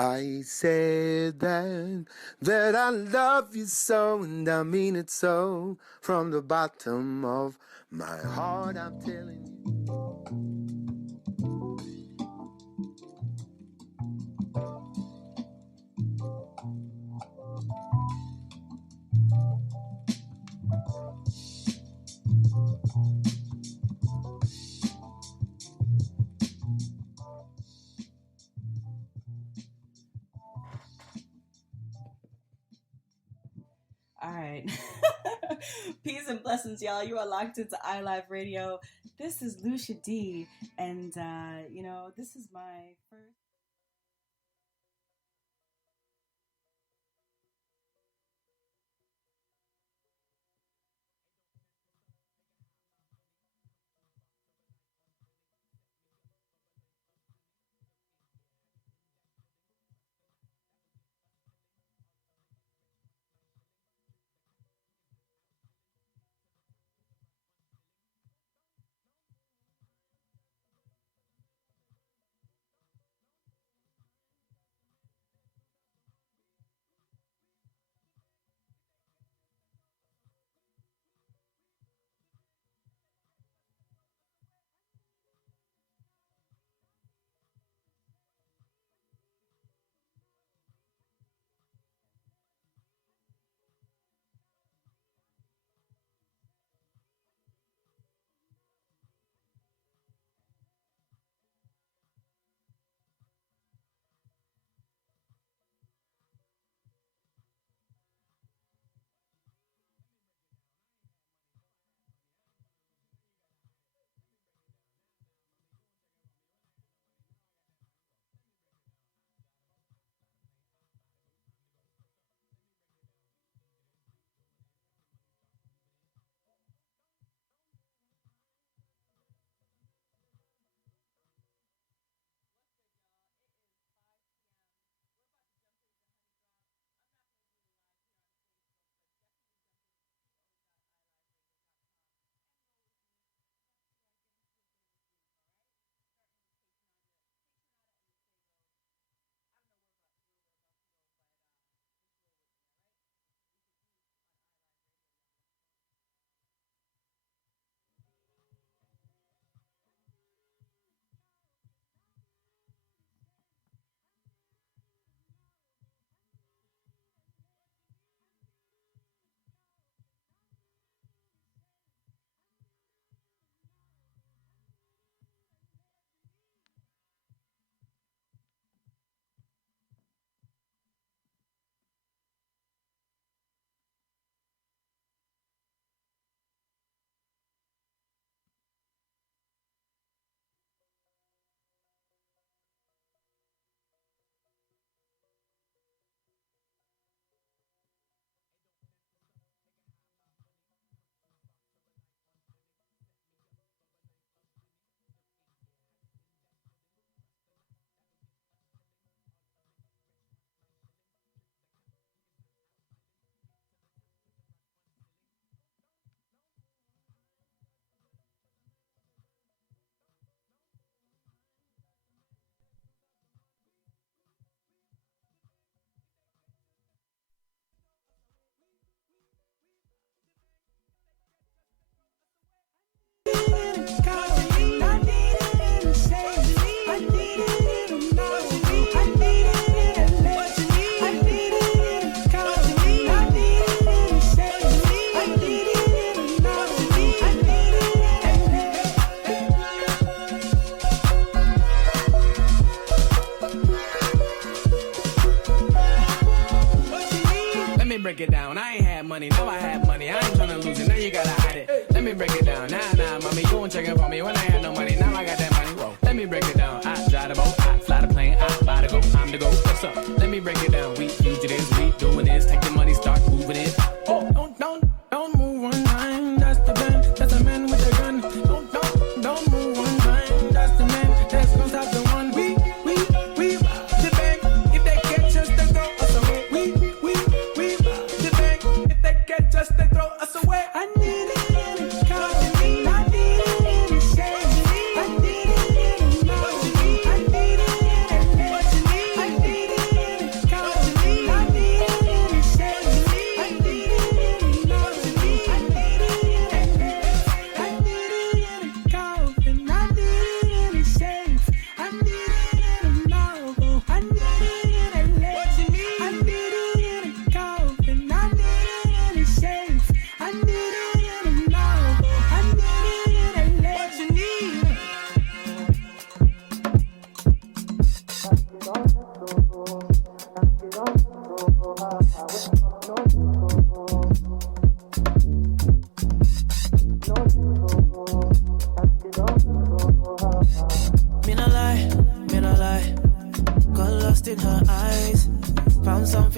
I said that I love you so, and I mean it so. From the bottom of my heart, I'm telling you. All right. Peace and blessings, y'all. You are locked into iLive Radio. This is Lucia Dee, and this is my first. Break it down. I ain't had money, now I have money. I ain't tryna lose it, now you gotta hide it. Let me break it down. Nah, mommy, you won't check it for me when I had no money. Now I got that money. Whoa. Let me break it down. I drive the boat, I fly the plane, I buy the go, I'm the go. What's up? Let me break it down. We fugitives, we doing this. Take the money, start moving it. Oh, don't move one time. That's the man, that's the man with the gun. Don't move one time. That's the man, that's gonna stop the one. We the bank. If they catch us, they throw us away. We the bank. If they catch us, they throw us away. I need it, call me. I need it, say me. I need it, know me. I need it, what you need. I need it.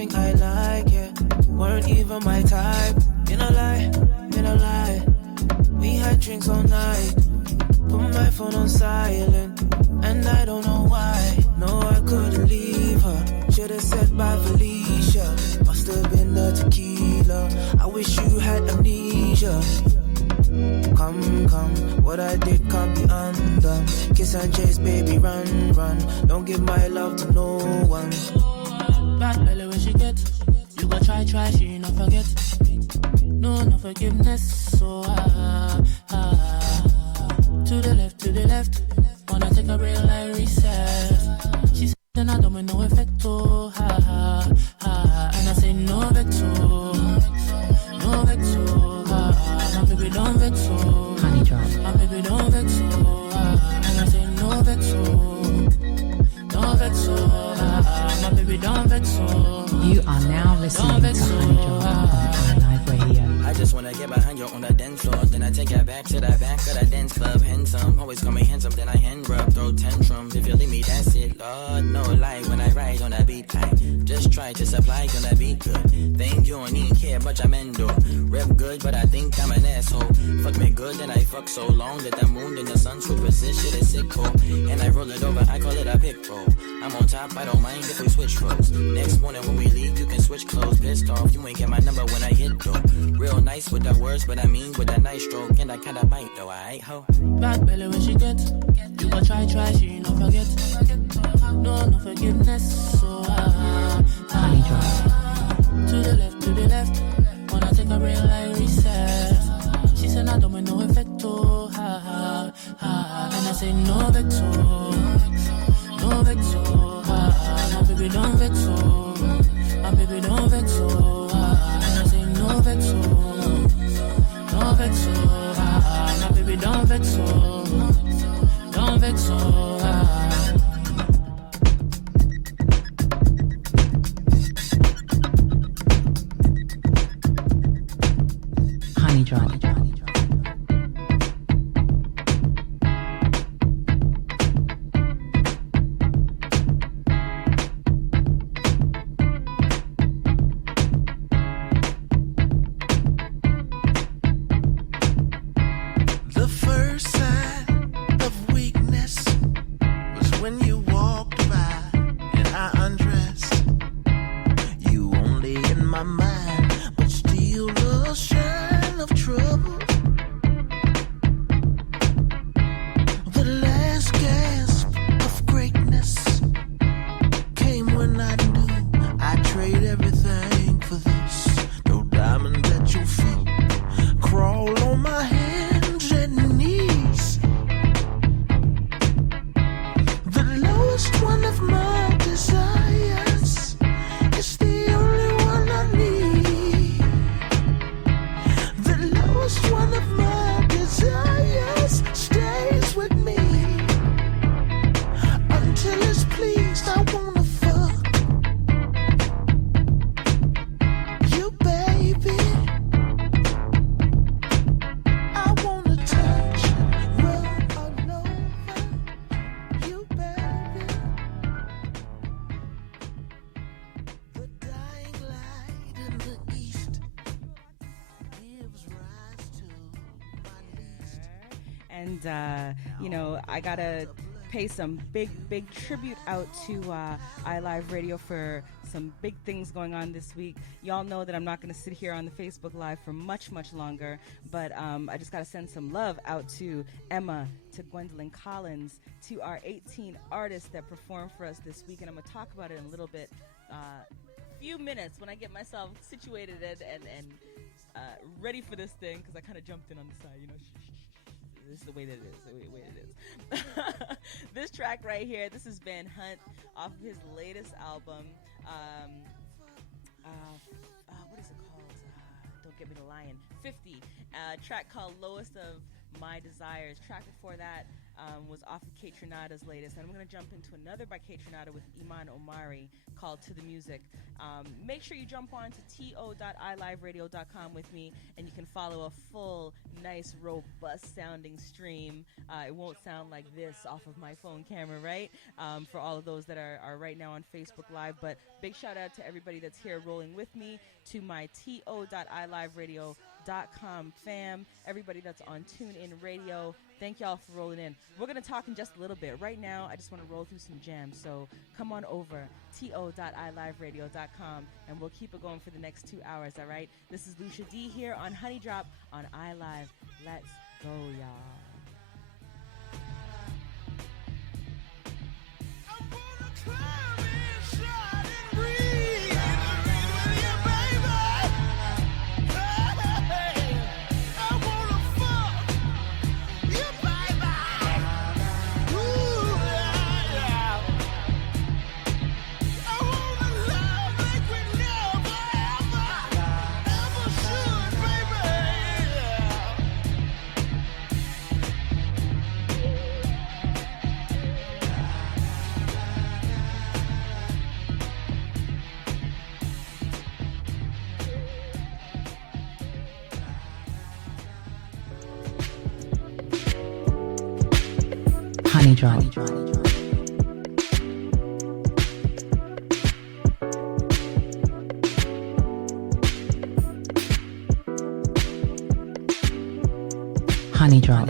think I like it. Weren't even my type. You know lie, you know lie. We had drinks all night. Put my phone on silent, and I don't know why. No, I couldn't leave her. Should've said bye, Felicia. Must have been the tequila. I wish you had amnesia. Come, come, what I did can't be undone. Kiss and chase, baby, run, run. Don't give my love to no one. Bad belly when she get. You go try, she not forget. No, no forgiveness. So to the left. Wanna take a real life recess. She said I don't make no effect. Oh, and I say no vexo, no vexo. My baby don't vexo. Honey drop. My baby don't vexo. And I say no vexo, no vexo. My baby don't vexo. You are now listening to Honey Drop on iLive Radio. I just wanna get behind you on the dance floor. Then I take it back to the back of the dance club. Handsome, always call me handsome. Then I hand rub, throw tantrums. If you leave me, that's it, Lord. No lie, when I ride on the beat, I just try to supply on the beat good. Think you don't even care, but I'm endo. Rep good, but I think I'm an asshole. Fuck me good, then I fuck so long that the moon and the sun superposition shit is sick cold. And I roll it over, I call it a pick roll. I'm on top, I don't mind if we switch roles. Next morning when we leave, you can switch clothes. Pissed off, you ain't get my number when I hit though. Real nice with the words, but I mean with a nice stroke. And I kinda bite though, I ain't ho. Bad belly when she get. You go try, she not forget. No, no forgiveness. So Honey Drop. to the left. Wanna take a real life recess. She said I don't make no effect. Oh, and I say no vexo, no vexo. My baby don't vexo. My baby don't vexo. And I say no vexo, no vexo. My baby don't vexo, don't vexo. Honey Drop. The first sign of weakness was when you walked by and I undressed. You only in my mind, but still a sign of trouble. The last gasp of greatness came when I knew I'd trade everything for this. No diamonds at your feet, crawl on my hands and knees. The lowest one of my desires is the only one I need. The lowest one of my desires stays with me until it's pleased. I wanna fuck you, baby. I wanna touch, rub all over you, baby. The dying light in the east gives rise to my least. And, you know, I gotta pay some big tribute out to iLive Radio for some big things going on this week. Y'all know that I'm not going to sit here on the Facebook Live for much longer, but I just got to send some love out to Emma, to Gwendolyn Collins, to our 18 artists that performed for us this week, and I'm going to talk about it in a little bit, few minutes when I get myself situated and ready for this thing, because I kind of jumped in on the side, you know. This is the way that it is. The way it is. This track right here, this is Van Hunt off of his latest album. What is it called? Don't Get Me to Lying. 50. Track called Lowest of My Desires. Track before that, was off of Kate Trinada's latest. And I'm going to jump into another by Kate Trinada with Iman Omari called To the Music. Make sure you jump on to to.iliveradio.com with me, and you can follow a full, nice, robust sounding stream. It won't sound like this off of my phone camera, right? For all of those that are right now on Facebook Live. But big shout out to everybody that's here rolling with me, to my to.iliveradio.com fam, everybody that's on TuneIn Radio. Thank y'all for rolling in. We're going to talk in just a little bit. Right now, I just want to roll through some jams. So come on over, to.iliveradio.com, and we'll keep it going for the next 2 hours, all right? This is Lucia Dee here on Honey Drop on iLive. Let's go, y'all. I wanna climb inside and breathe. Honey Drop. Honey Drop.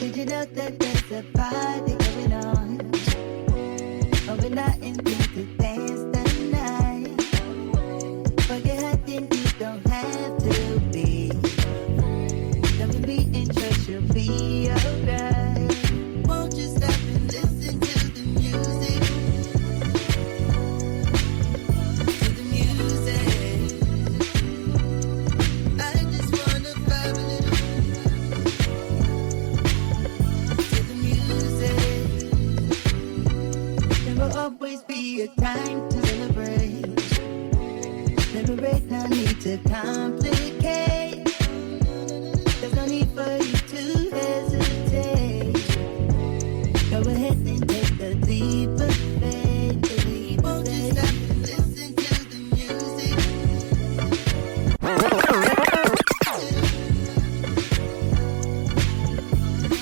Did you know that there's a party going on? Oh, we're not intending to dance that night. Forget how things you don't have to be. Don't be in church, you'll be alright. Won't you stop and listen to the music? To the music. I just wanna vibe a little. To the music. There will always be a time to celebrate. Celebrate, no need to complicate. There's no need for you to hesitate. Go ahead and take the leap of faith. The leap of faith. Stop and listen to the music.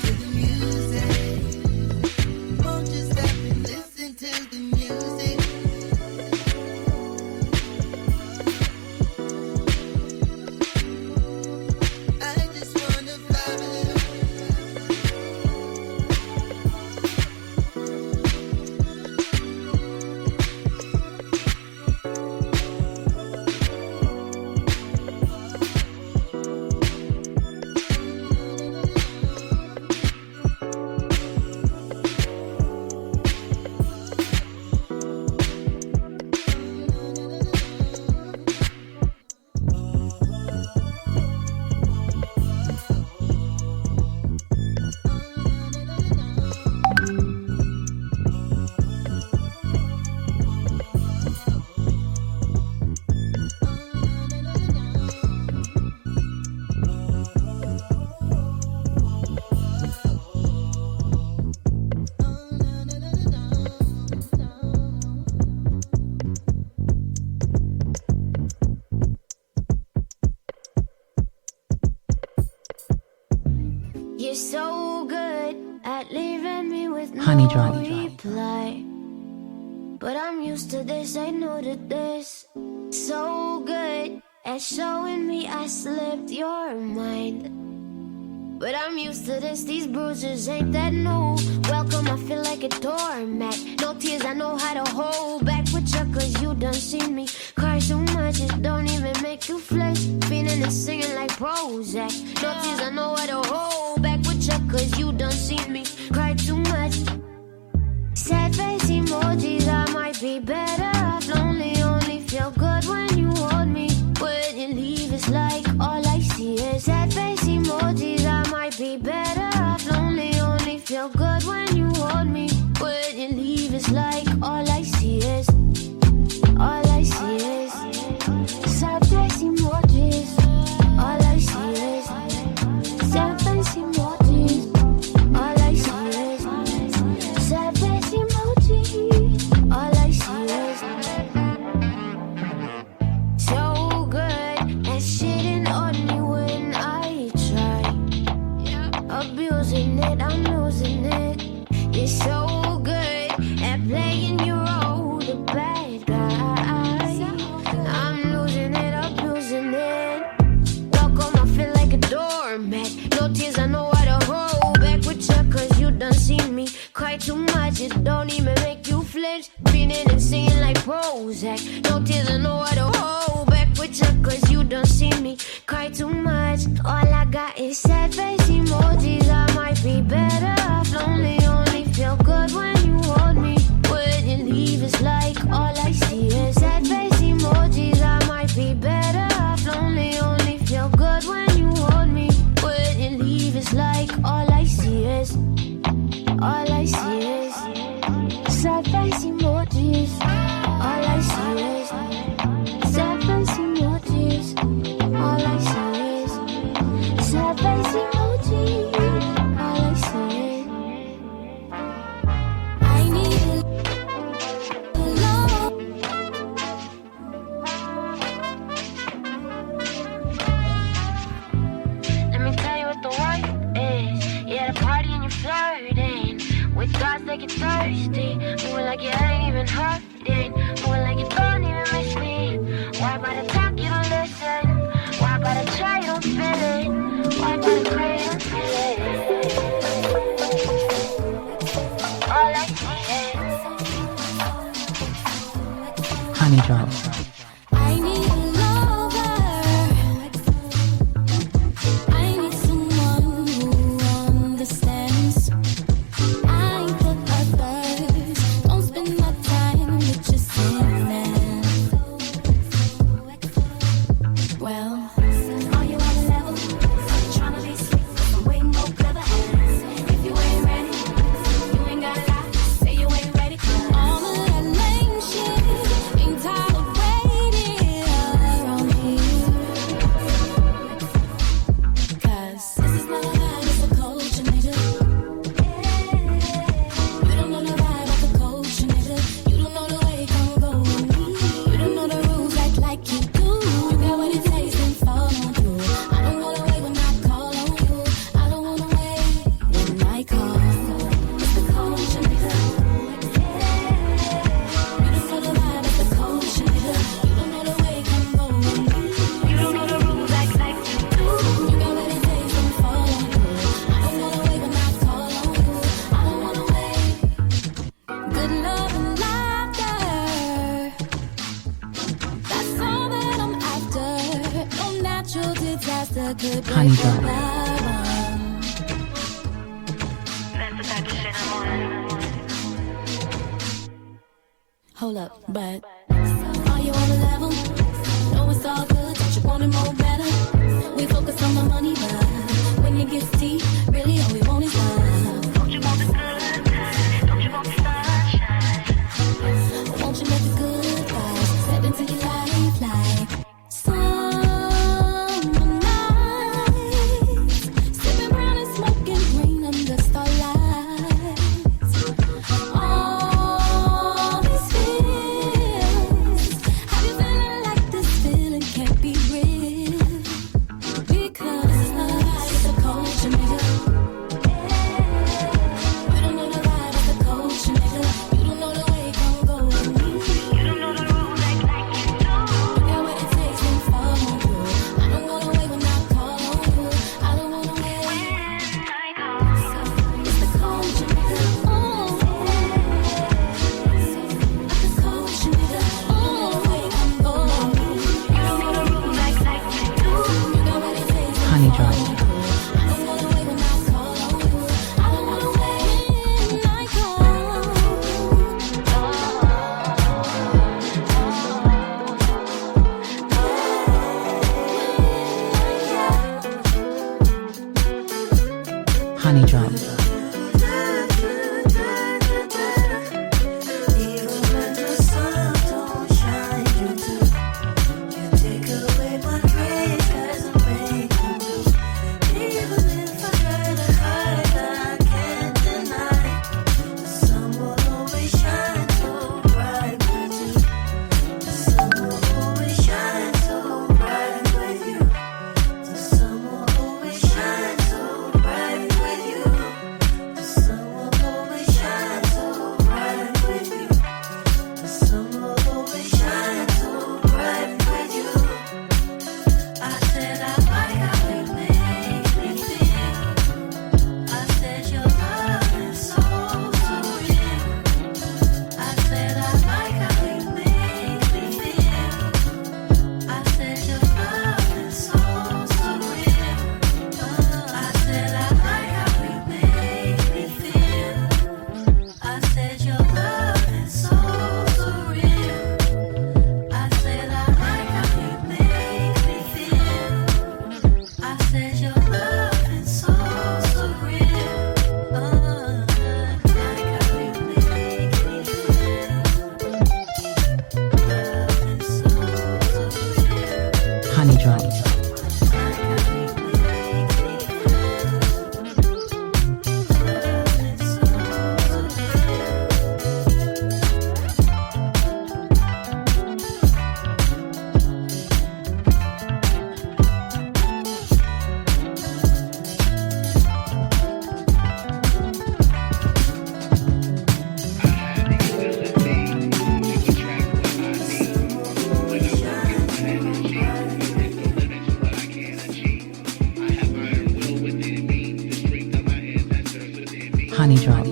To the music. Won't you stop and listen to the music? I just wanna vibe a little. You're so good at leaving me with Honey no Drop. reply. But I'm used to this, ain't new to this. So good at showing me I slipped your mind. But I'm used to this, these bruises ain't that new. Welcome, I feel like a doormat. No tears, I know how to hold back with you, cause you done seen me cry so much, it don't even make you flex. Feeling and singing like Prozac. No tears, I know how to hold back with you, cause you done seen me cry too much. Sad face emojis, I might be better off lonely. Only feel good when you hold me. When you leave, it's like all I see is sad face emojis. I might be better off lonely. Only feel good when you hold me. When you leave, it's like all I see is. All I see is sad face playing your role, the bad guy. I'm losing it, I'm losing it. Welcome, I feel like a doormat. No tears, I know how to hold back with you, cause you done seen me cry too much. It don't even make you flinch. Feeling and singing like Prozac. No tears, I know how to hold back with you, cause you done seen me cry too much. All I got is sad face emojis. I might be better off lonely. Only feel good when you hold me. When you leave, it's like all I see is sad face emojis. I might be better off lonely. Only feel good when you hold me. When you leave, it's like all I see is sad face emojis. All I see is sad face emojis. All I see is sad face emojis. All I see is I need love. Let me tell you what the word is. Yeah, the party and you're flirting with guys like you're thirsty. Moving like you ain't even hurting. Moving like you don't even miss me. Why about to talk, you don't listen? Why about to try, you don't feel it? Why about to cry, you don't feel it? All I see is Honey drop. I need a lover. I need someone who understands. I ain't the others. Don't spend my time with your sinning. Well, are you on the level? Are you tryna be sweet? I'm way more clever. If you ain't ready, you ain't gotta lie. Say you ain't ready. All of that lame shit ain't tolerated around here. 'Cause this is not a vibe, it's a culture, nigga. You don't know the vibe of the culture, nigga. You don't know the way it gon' go with me. You don't know the rules, act like you do. You got what it takes, then follow through. I don't wanna wait when I call on you. I don't wanna wait when I call. It's the culture, nigga. You don't know the vibe of the culture, nigga. You don't know the way it gon' go with me. You don't know the rules, act like you do. You got what it takes, then follow through. I don't wanna wait when I call on you. I don't wanna wait. Good love and laughter. That's all that I'm after. No natural disaster could Honey break drop. that one. Hold up, but are you on the level? No, it's all good. Don't you want it more better? We focus on the money, but when it gets deep, really all we want is love. Don't you want the good times? Don't you want the sunshine? Won't you let the good vibes step into your life like summer nights? Sipping brown and smoking green under starlights. All these feels, have you feeling like this feeling can't be real? Because it's not a vibe, it's a culture, nigga. Drop. Honey Drop.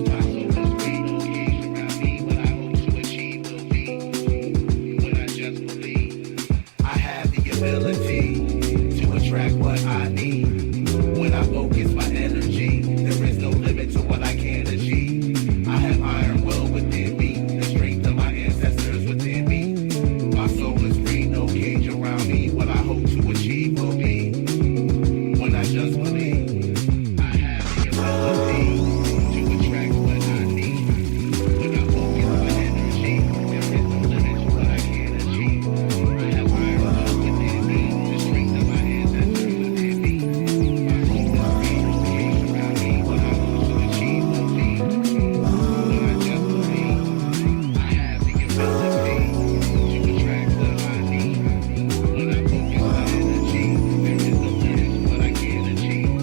I have the ability to attract what I need. When I focus my energy, there is no limit to what I can achieve. I have iron will within me, the strength of my ancestors within me. My soul is free, no cage around me. What I hope to achieve will be when I just believe. I have the ability to attract what I need. When I focus my energy, there is no limit to what I can achieve. I have iron will within me, the strength of my ancestors within me. My soul is free, no cage around me. What I hope to achieve will be when I just believe. I have the ability to attract what I need. When I focus my energy, there is no limit to what I can achieve.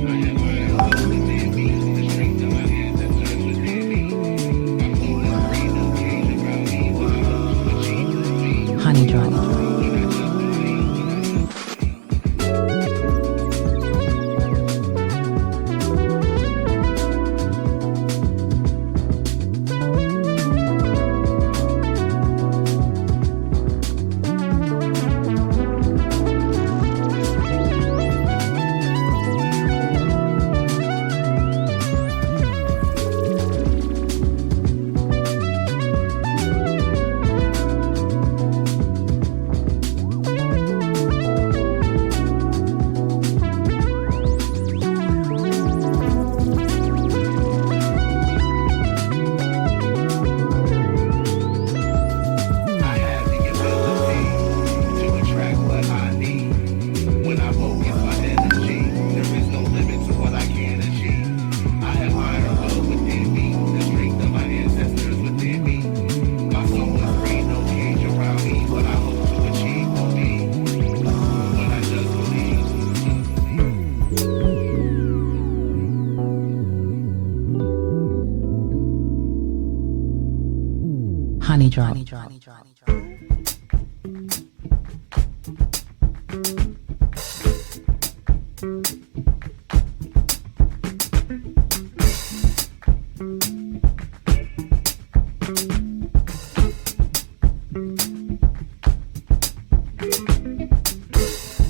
I have iron will within me, the strength of my ancestors within me. My soul is free, no cage around me. What I hope to achieve will be Honey Drop. when I just believe. I have the ability to attract what I need. When I focus my energy, there is no limit to what I can achieve. I have iron will within me, the strength of my ancestors within me. My soul is free, no cage around me. What I hope to achieve will be when I just believe. Honey Drop.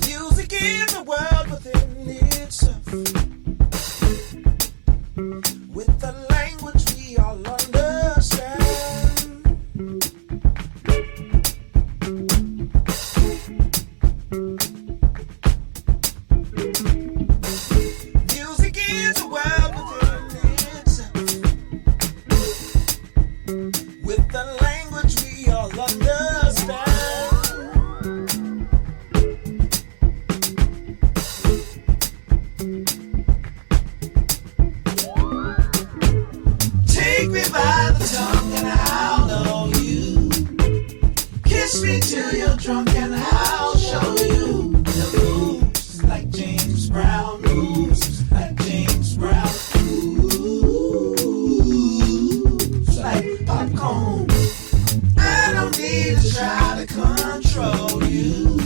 Music is a world within itself, with a language we all understand. Music is a world within itself, with a language we all understand. Take me by the tongue and I'll know you. Kiss me till you're drunk and I'll show you the moves like James Brown moves, like James Brown moves, like popcorn. I don't need to try to control you.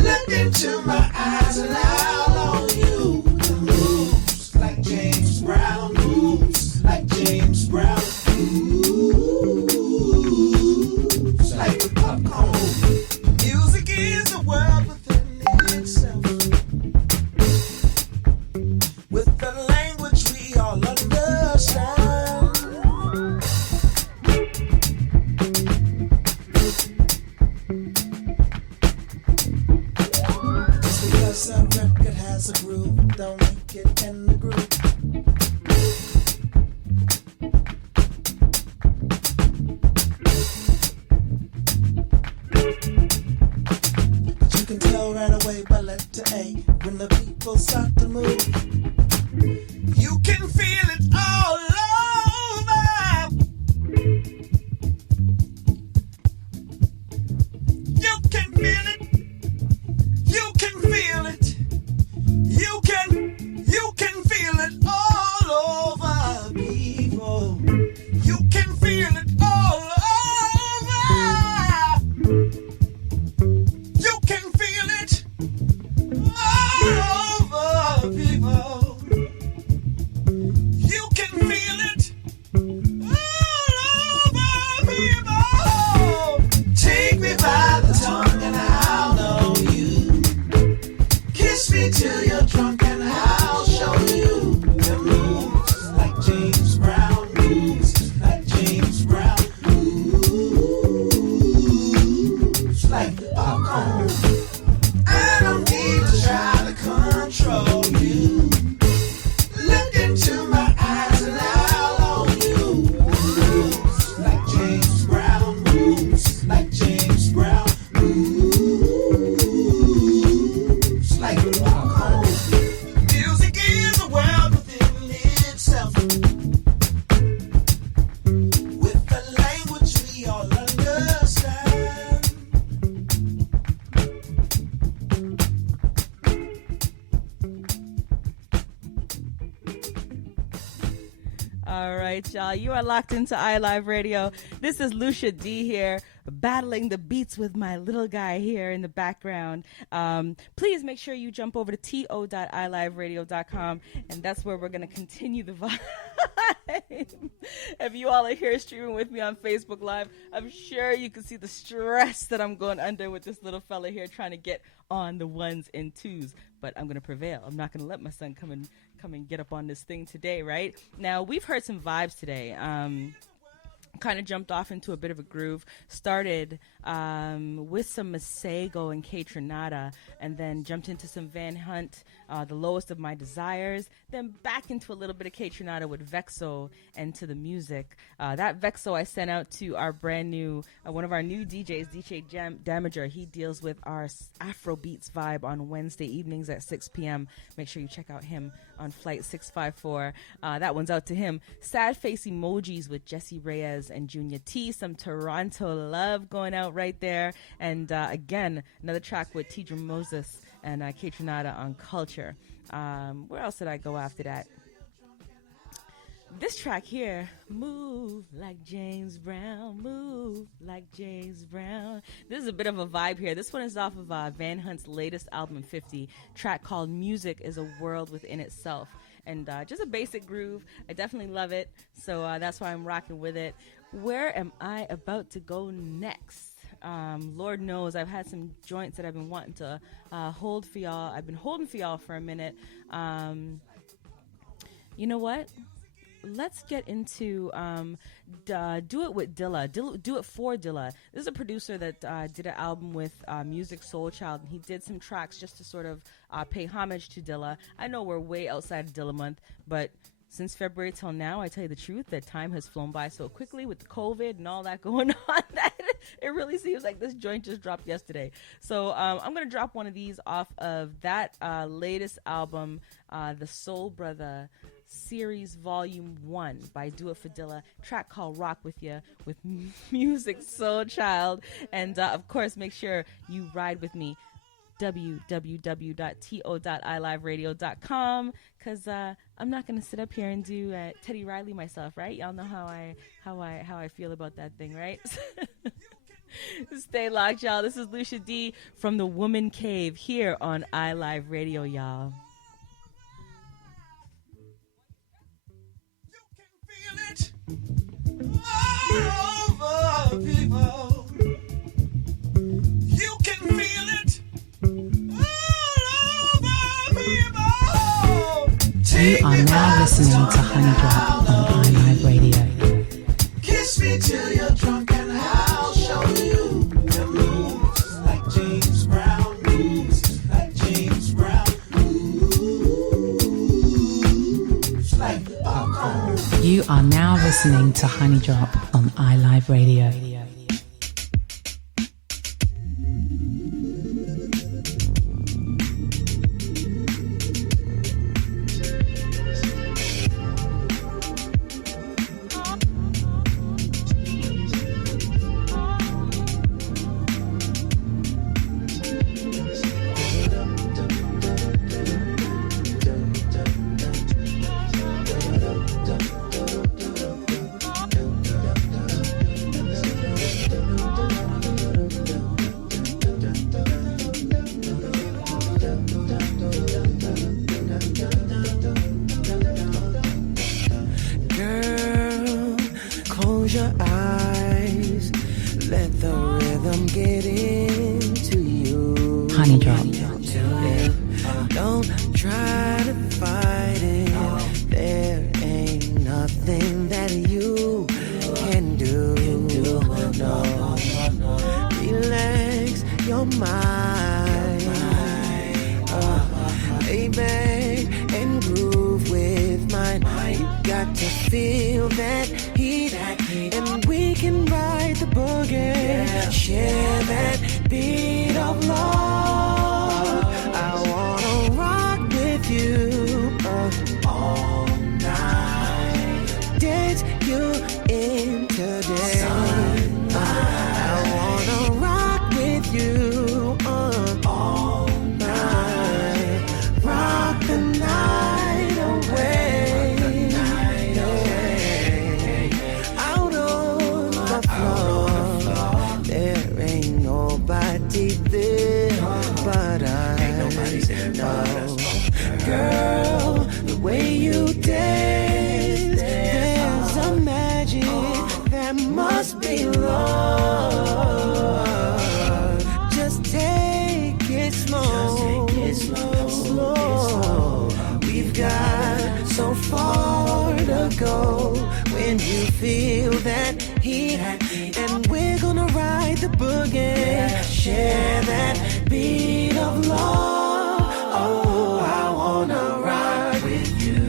Look into my eyes and I'll own you. The moves like James Brown moves, like James Brown moves, like popcorn. right away by letter A. When the people start to move, you can feel it all over. You can feel it. You can feel it. You can feel it all over, people. You can feel it all over. You can feel it all over, people. You can feel it all over, people. Take me by the tongue and I'll know you. Kiss me till you're drunk and I'll show you the moves like James Brown, moves like James Brown, moves like popcorn. I don't need to try to control you. Look into my eyes and I'll own you. Moves like James Brown, moves like James Brown, moves like popcorn. Music is a world within itself, with a language we all understand. All right, y'all. You are locked into iLive Radio. This is Lucia Dee here, battling the beats with my little guy here in the background. Please make sure you jump over to to.iliveradio.com, and that's where we're going to continue the vibe. If you all are here streaming with me on Facebook Live, I'm sure you can see the stress that I'm going under with this little fella here trying to get on the ones and twos. But I'm going to prevail. I'm not going to let my son come and get up on this thing today, right? Now, we've heard some vibes today. Kind of jumped off into a bit of a groove. Started with some Masego and K Trinata, and then jumped into some Van Hunt, The Lowest of My Desires, then back into a little bit of K Trinata with Vexo and To the Music. That Vexo I sent out to our brand new, one of our new DJs, DJ Damager. He deals with our Afrobeats vibe on Wednesday evenings at 6 p.m. Make sure you check out him on Flight 654. That one's out to him. Sad Face Emojis with Jesse Reyes and Junior T. Some Toronto love going out right there. And again, another track with Tidra Moses and K Trinata on Culture. Where else did I go after that? This track here, Move Like James Brown, Move Like James Brown. This is a bit of a vibe here. This one is off of Van Hunt's latest album, 50, track called Music is a World Within Itself. And just a basic groove. I definitely love it. So that's why I'm rocking with it. Where am I about to go next? Lord knows I've had some joints that I've been wanting to hold for y'all. I've been holding for y'all for a minute. You know what? Let's get into Do It with Dilla. Do It for Dilla. This is a producer that did an album with Music Soul Child, and he did some tracks just to sort of pay homage to Dilla. I know we're way outside of Dilla month, but since February till now, I tell you the truth, that time has flown by so quickly with the COVID and all that going on that it really seems like this joint just dropped yesterday. So I'm going to drop one of these off of that latest album, The Soul Brother Series Volume 1 by Do It For Dilla, track called Rock With Ya with Music Soul Child. And of course, make sure you ride with me, www.to.iliveradio.com, because I'm not going to sit up here and do Teddy Riley myself, right? Y'all know how I feel about that thing, right? Stay locked, y'all. This is Lucia Dee from the Woman Cave here on iLive Radio, y'all. All over, people. You can feel it all over, people. You are now listening to Honey Drop on iLive Radio. Kiss me till you're drunk and I'll show you the moves like James Brown, moves like James Brown, moves like popcorn. You are now listening to Honey Drop on iLive Radio. Let the rhythm get into you. Honey drop. Don't try to fight it. There ain't nothing that you can do. No. Relax your mind. Lay back and groove with mine. You got to feel that heat, and we can ride the boogie. Share that beat of love. I wanna rock with you all night. Dance you in today. I wanna rock with you all night. Rock the night away. Out on the floor. There ain't nobody there but I know. Girl, the way you dance, there's a magic that must be love. Just take it slow, slow. We've got so far to go. When you feel that heat, and we're gonna ride the boogie. Share that beat of love. Oh, I wanna ride with you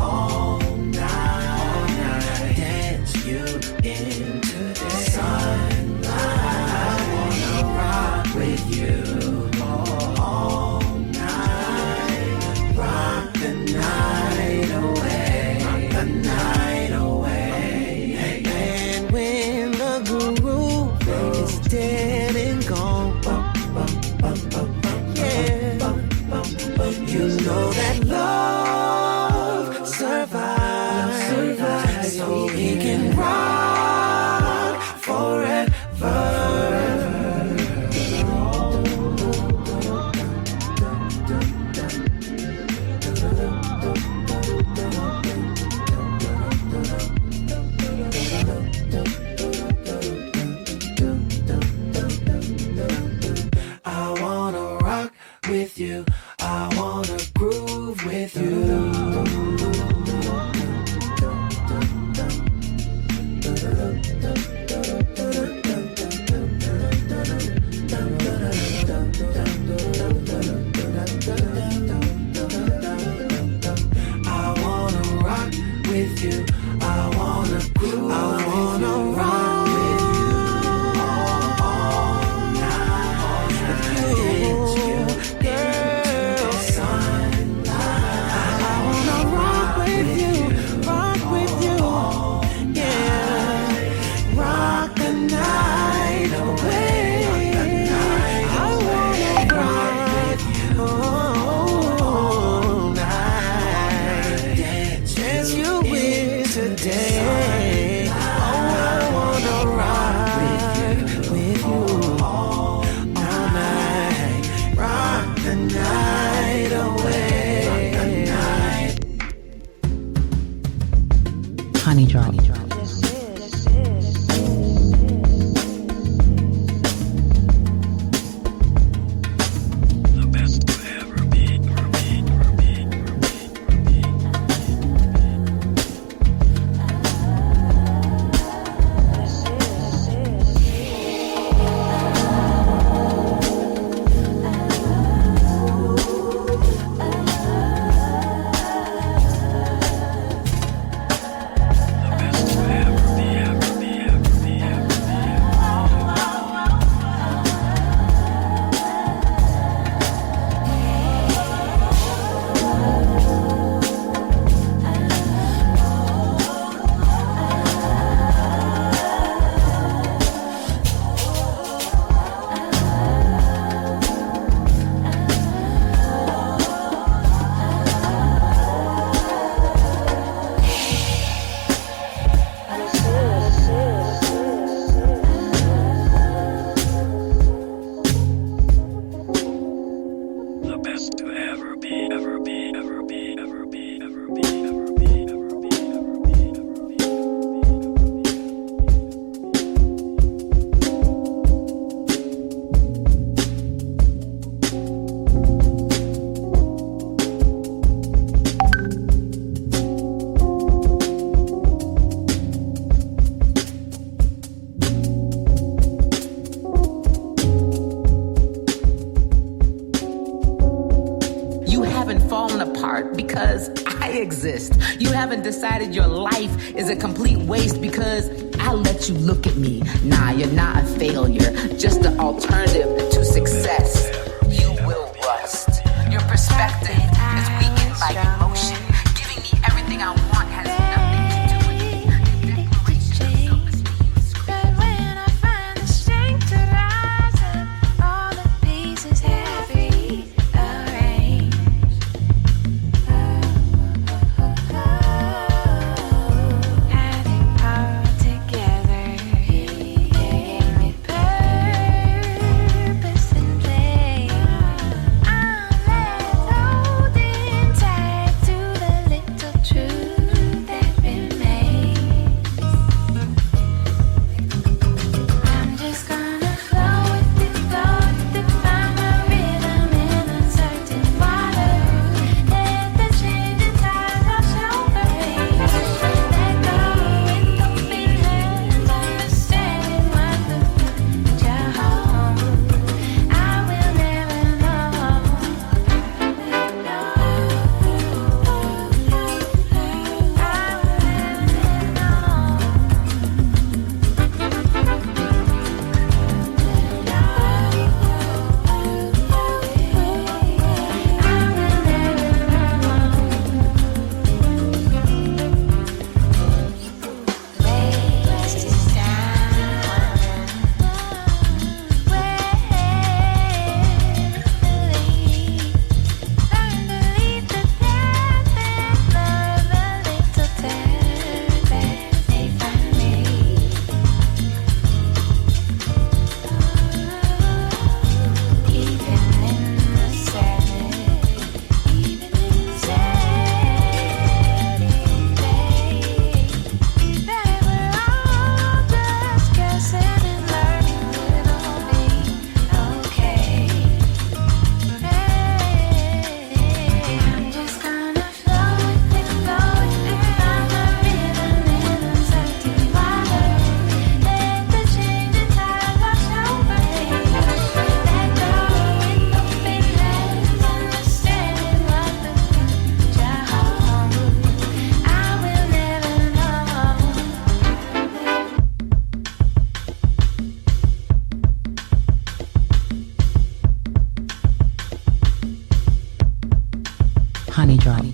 all night. Dance you into the sunlight. I wanna rock with you all night. Rock the night away. Rock the night away. And when the groove is dead and gone, you know that love survives, so we can rock forever. I wanna rock with you. I wanna groove with you. I wanna rock with you. I wanna groove. I wanna rock with you all night. Dance you, girl. I wanna rock with you, yeah. Rock heart because I exist. You haven't decided your life is a complete waste because I let you look at me. Nah, you're not a failure, just an alternative to success. You will rust. Your perspective is weakened by emotion. Giving me everything I want has nothing to do with me. The declaration of self-esteem is But when I find the strength to rise up, all the pieces have rearranged. Adding all together, gave me purpose and play. I'm left holding tight to the little truth that remains. I'm just gonna flow with it, find my rhythm in uncertain water. Let the changing tide wash over me. Let go with open hands, understanding what the future holds. I will never know. I'm just gonna flow with it, find my rhythm in uncertain water. Let the changing tide wash over me. Let go with open hands, understanding what the future holds. I will never know. honey drop.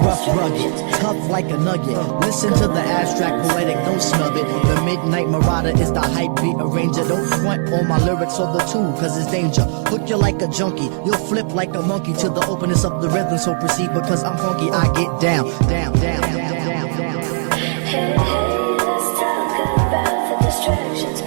Rough, rugged, tough like a nugget. Listen to the abstract poetic, don't snub it. The midnight marauder is the hype beat arranger. Don't front on my lyrics or the tool, cause it's danger. Hook you like a junkie, you'll flip like a monkey to the openness of the rhythm. So proceed because I'm funky, I get down, down, down, down, down, down, down. Hey, let's talk about the distractions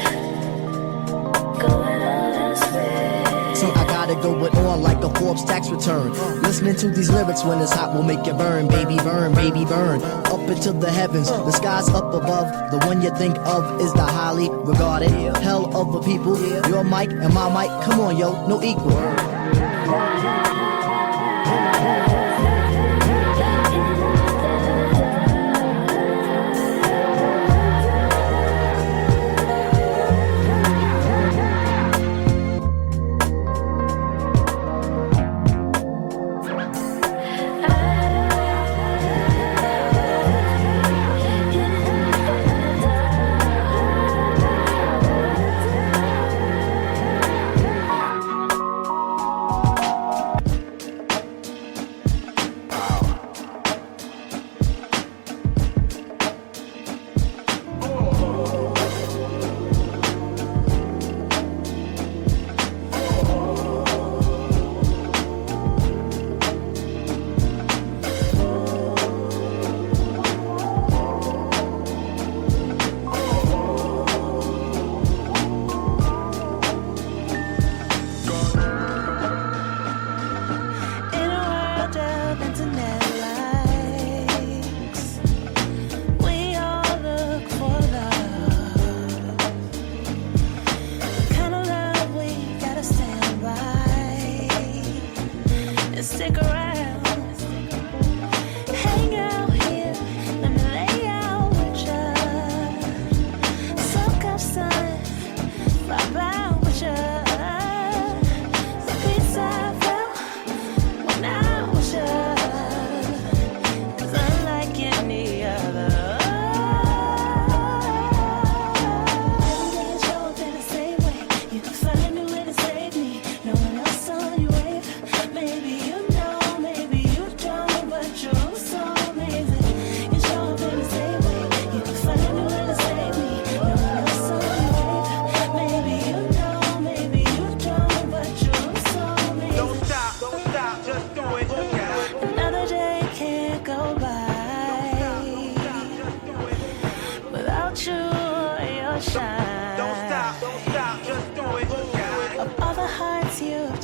going on elsewhere. See, I gotta go it on like a Forbes tax return. Listening to these lyrics when it's hot will make you burn, baby, burn, baby, burn. Up into the heavens, the skies up above. The one you think of is the highly regarded hell of the people. Your mic and my mic, come on, yo, no equal.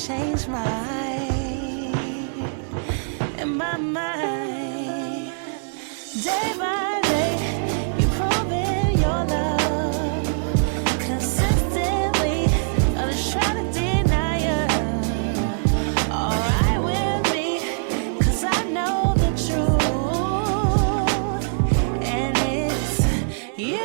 change my mind. Day by day, you proving your love consistently. Others try to deny you. Alright with me, 'cause I know the truth, and it's you.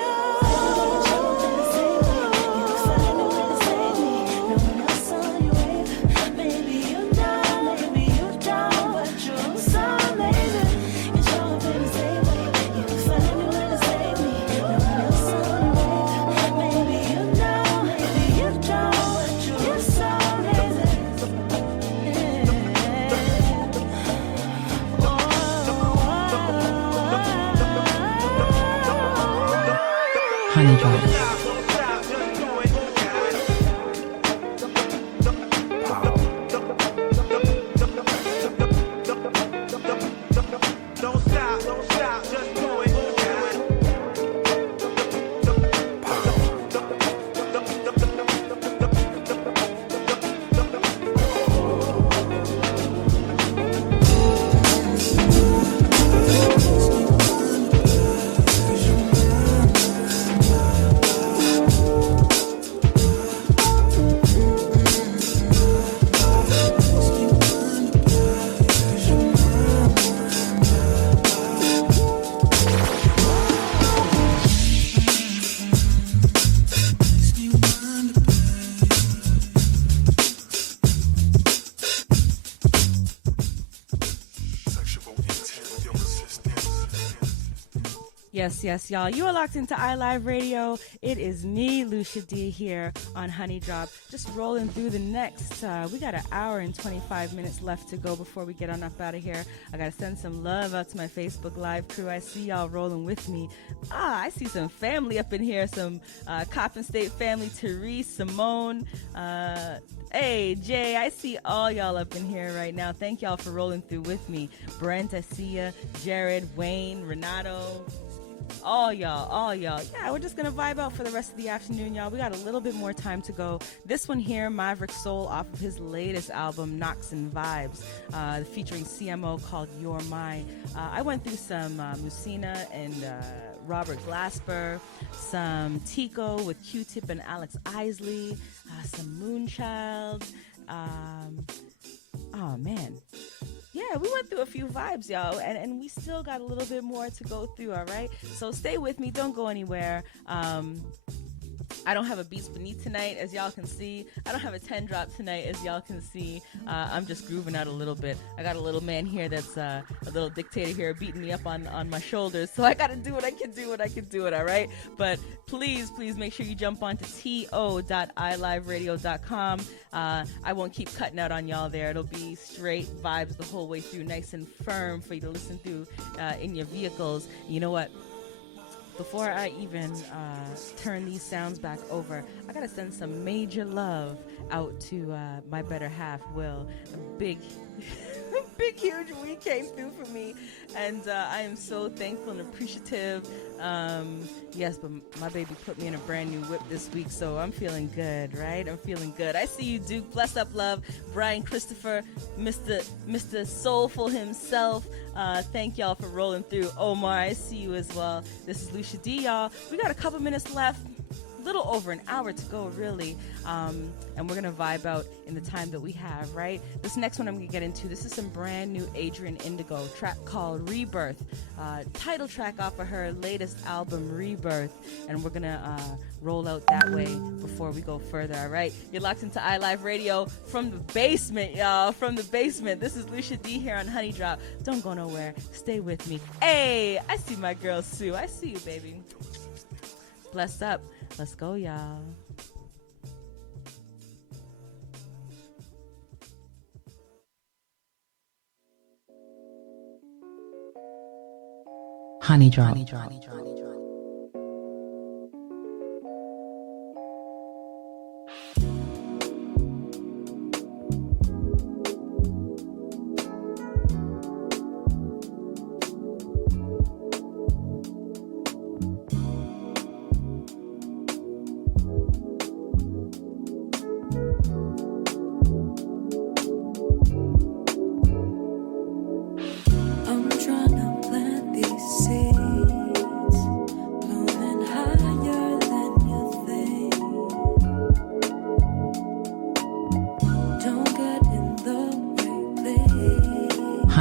Honey Drop. Yes, y'all. You are locked into iLive Radio. It is me, Lucia Dee, here on Honey Drop. Just rolling through the next. We got an hour and 25 minutes left to go before we get on up out of here. I got to send some love out to my Facebook Live crew. I see y'all rolling with me. I see some family up in here. Some Coppin State family. Therese, Simone. Hey, Jay, I see all y'all up in here right now. Thank y'all for rolling through with me. Brent, I see ya. Jared, Wayne, Renato. All y'all. Yeah, we're just going to vibe out for the rest of the afternoon, y'all. We got a little bit more time to go. This one here, Maverick Soul, off of his latest album, Knocks and Vibes, featuring CMO, called You're Mine. I went through some Musina and Robert Glasper, some Tico with Q-Tip and Alex Isley, some Moonchild. Oh, man. Yeah, we went through a few vibes, y'all, and we still got a little bit more to go through, all right? So stay with me. Don't go anywhere. I don't have a Beats Beneath tonight, as y'all can see. I don't have a 10 drop tonight, as y'all can see. I'm just grooving out a little bit. I got a little man here that's a little dictator here beating me up on my shoulders. So I got to do what I can do, all right? But please make sure you jump on to to.iliveradio.com. I won't keep cutting out on y'all there. It'll be straight vibes the whole way through, nice and firm for you to listen through in your vehicles. You know what? Before I even turn these sounds back over, I gotta send some major love out to my better half, Will. A big, huge week came through for me, and I am so thankful and appreciative. Yes, but my baby put me in a brand new whip this week, so I'm feeling good, right? I'm feeling good. I see you, Duke. Bless up, love. Brian Christopher, Mr. Soulful himself. Thank y'all for rolling through. Omar, I see you as well. This is Lucia Dee, y'all. We got a couple minutes left. A little over an hour to go, really, and we're gonna vibe out in the time that we have, right? This next one I'm gonna get into, this is some brand new Adrian Indigo, track called Rebirth, title track off of her latest album, Rebirth, and we're gonna roll out that way before we go further, all right? You're locked into iLive Radio from the basement, y'all, from the basement. This is Lucia Dee here on Honey Drop. Don't go nowhere. Stay with me. Hey, I see my girl Sue. I see you, baby. Bless up. Let's go, y'all. Honey Drop.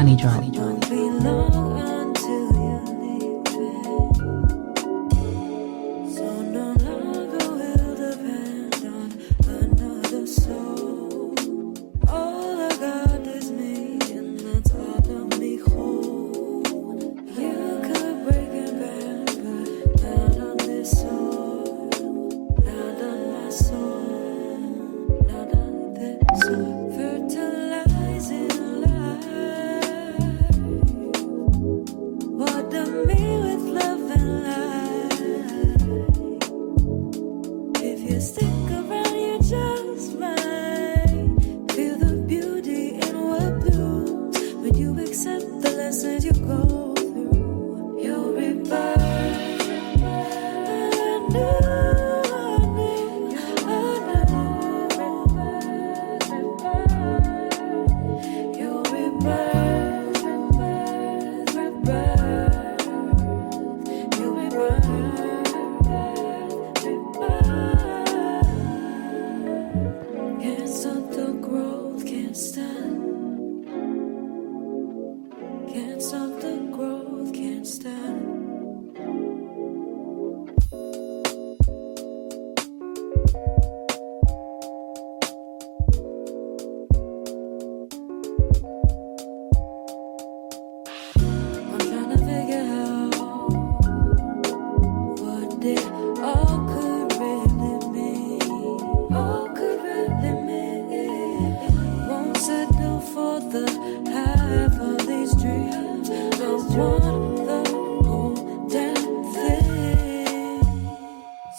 Honey Drop. Won't be long until you're leaving. So no longer will depend on another soul. All I got is me, and that's all of me hold. You could break and bend, but not on this soul, not on my soul, not on this soul. Fertilizing life, water me with love and light. If you stick around, you just might feel the beauty in what blooms when you accept the lessons you go through. You'll rebirth You'll rebirth, you'll rebirth. Can't stop the growth, can't stand. Can't stop the growth, can't stand. I'm trying to figure out what it all could really mean. All could really mean. Won't settle for the half of these dreams. I want the whole damn thing.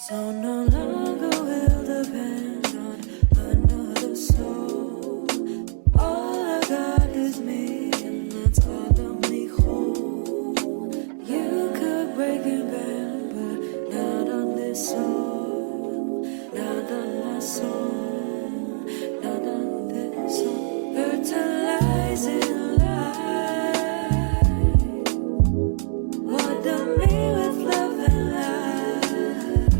So no longer will depend on another soul. All I got is me, and that's all of me hold. You could break and bend, but not on this soul, not on my soul, not on this soul. Fertilizing life, water me with love and light.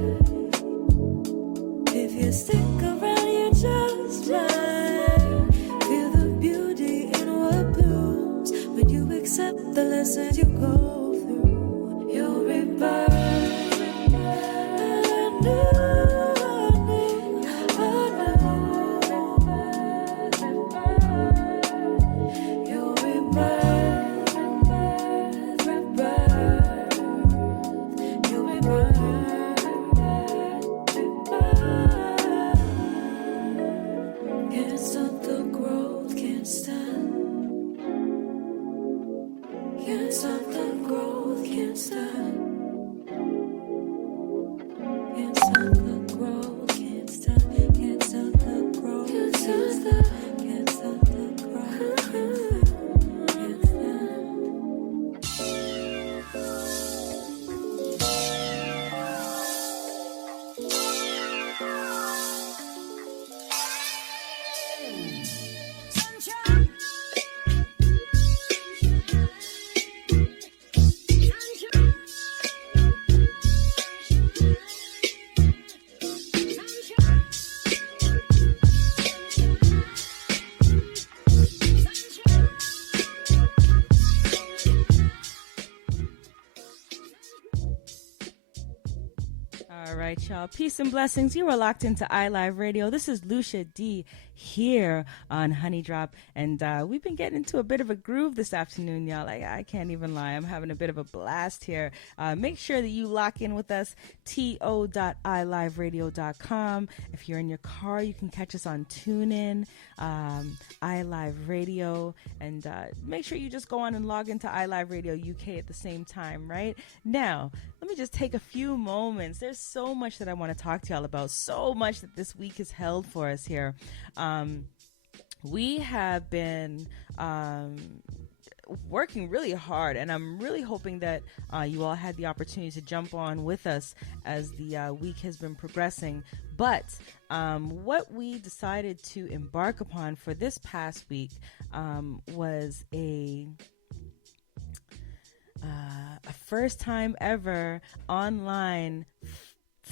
If you stick around, you just might feel the beauty in what blooms when you accept the lessons you go through. You'll rebirth. You'll rebirth, you'll rebirth. Can't stop the growth, can't stand. Can't stop the growth, can't stand. Can't stop the growth, can't stand. Can't stop the growth, can't stand. Can't stop the growth, can't stand. All right, y'all. Peace and blessings. You are locked into iLive Radio. This is Lucia Dee here on Honey Drop, and we've been getting into a bit of a groove this afternoon, y'all. I can't even lie. I'm having a bit of a blast here. Make sure that you lock in with us, to.iliveradio.com. If you're in your car, you can catch us on TuneIn, iLive Radio, and make sure you just go on and log into iLive Radio UK at the same time, right? Now, let me just take a few moments. There's so much that I want to talk to y'all about, so much that this week has held for us here. We have been working really hard, and I'm really hoping that you all had the opportunity to jump on with us as the week has been progressing. But what we decided to embark upon for this past week was a first time ever online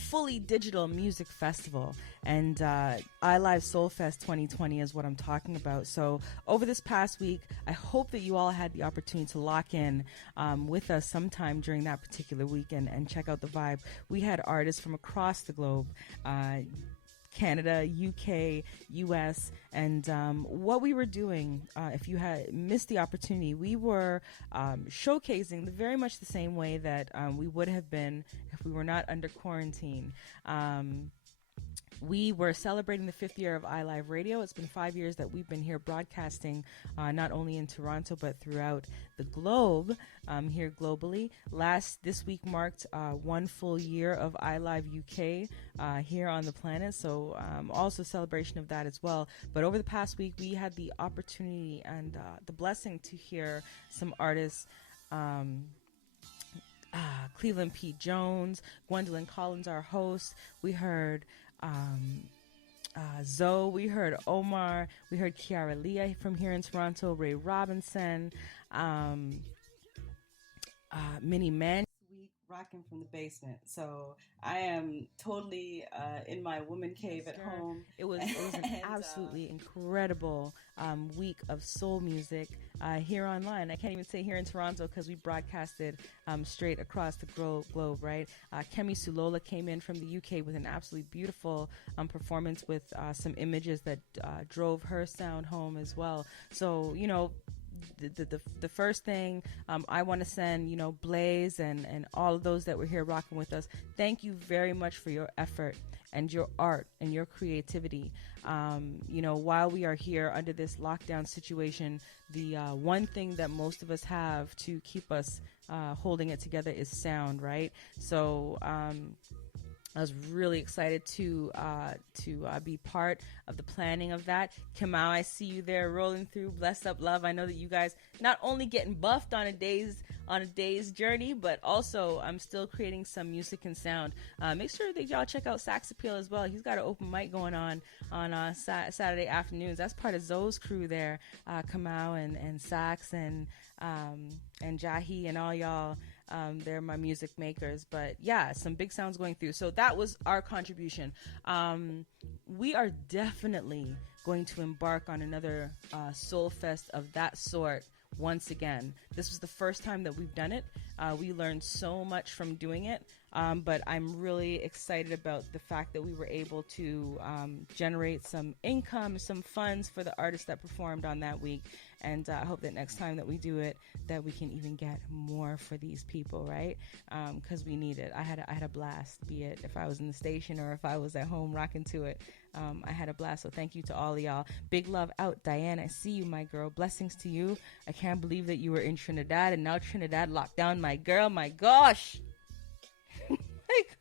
fully digital music festival. And iLive Soul Fest 2020 is what I'm talking about. So over this past week, I hope that you all had the opportunity to lock in with us sometime during that particular week and check out the vibe. We had artists from across the globe, Canada, UK, US, and what we were doing, if you had missed the opportunity, we were showcasing very much the same way that we would have been if we were not under quarantine. We were celebrating the 5th year of iLive Radio. It's been 5 years that we've been here broadcasting, not only in Toronto, but throughout the globe, here globally. This week marked 1 full year of iLive UK here on the planet. So also celebration of that as well. But over the past week, we had the opportunity and the blessing to hear some artists, Cleveland Pete Jones, Gwendolyn Collins, our host. We heard Zoe, we heard Omar, we heard Kiara Leah from here in Toronto, Ray Robinson, Minnie Man. Rocking from the basement. So I am totally in my woman cave at home. It was an absolutely incredible week of soul music here online. I can't even say here in Toronto because we broadcasted straight across the globe, right? Kemi Sulola came in from the UK with an absolutely beautiful performance with some images that drove her sound home as well. So, you know, the first thing I want to send, Blaze and all of those that were here rocking with us, thank you very much for your effort and your art and your creativity. While we are here under this lockdown situation, the one thing that most of us have to keep us holding it together is sound, right? So I was really excited to be part of the planning of that. Kamau, I see you there rolling through. Bless up, love. I know that you guys not only getting buffed on a day's journey, but also I'm still creating some music and sound. Make sure that y'all check out Sax Appeal as well. He's got an open mic going on Saturday afternoons. That's part of Zoe's crew there. Kamau and Sax and Jahi and all y'all. They're my music makers, but yeah, some big sounds going through. So that was our contribution. We are definitely going to embark on another Soul Fest of that sort once again. This was the first time that we've done it. We learned so much from doing it, but I'm really excited about the fact that we were able to generate some income, some funds for the artists that performed on that week. And I hope that next time that we do it, that we can even get more for these people, right? Because we need it. I had a blast, be it if I was in the station or if I was at home rocking to it. I had a blast. So thank you to all of y'all. Big love out, Diane. I see you, my girl. Blessings to you. I can't believe that you were in Trinidad and now Trinidad locked down, my girl. My gosh. My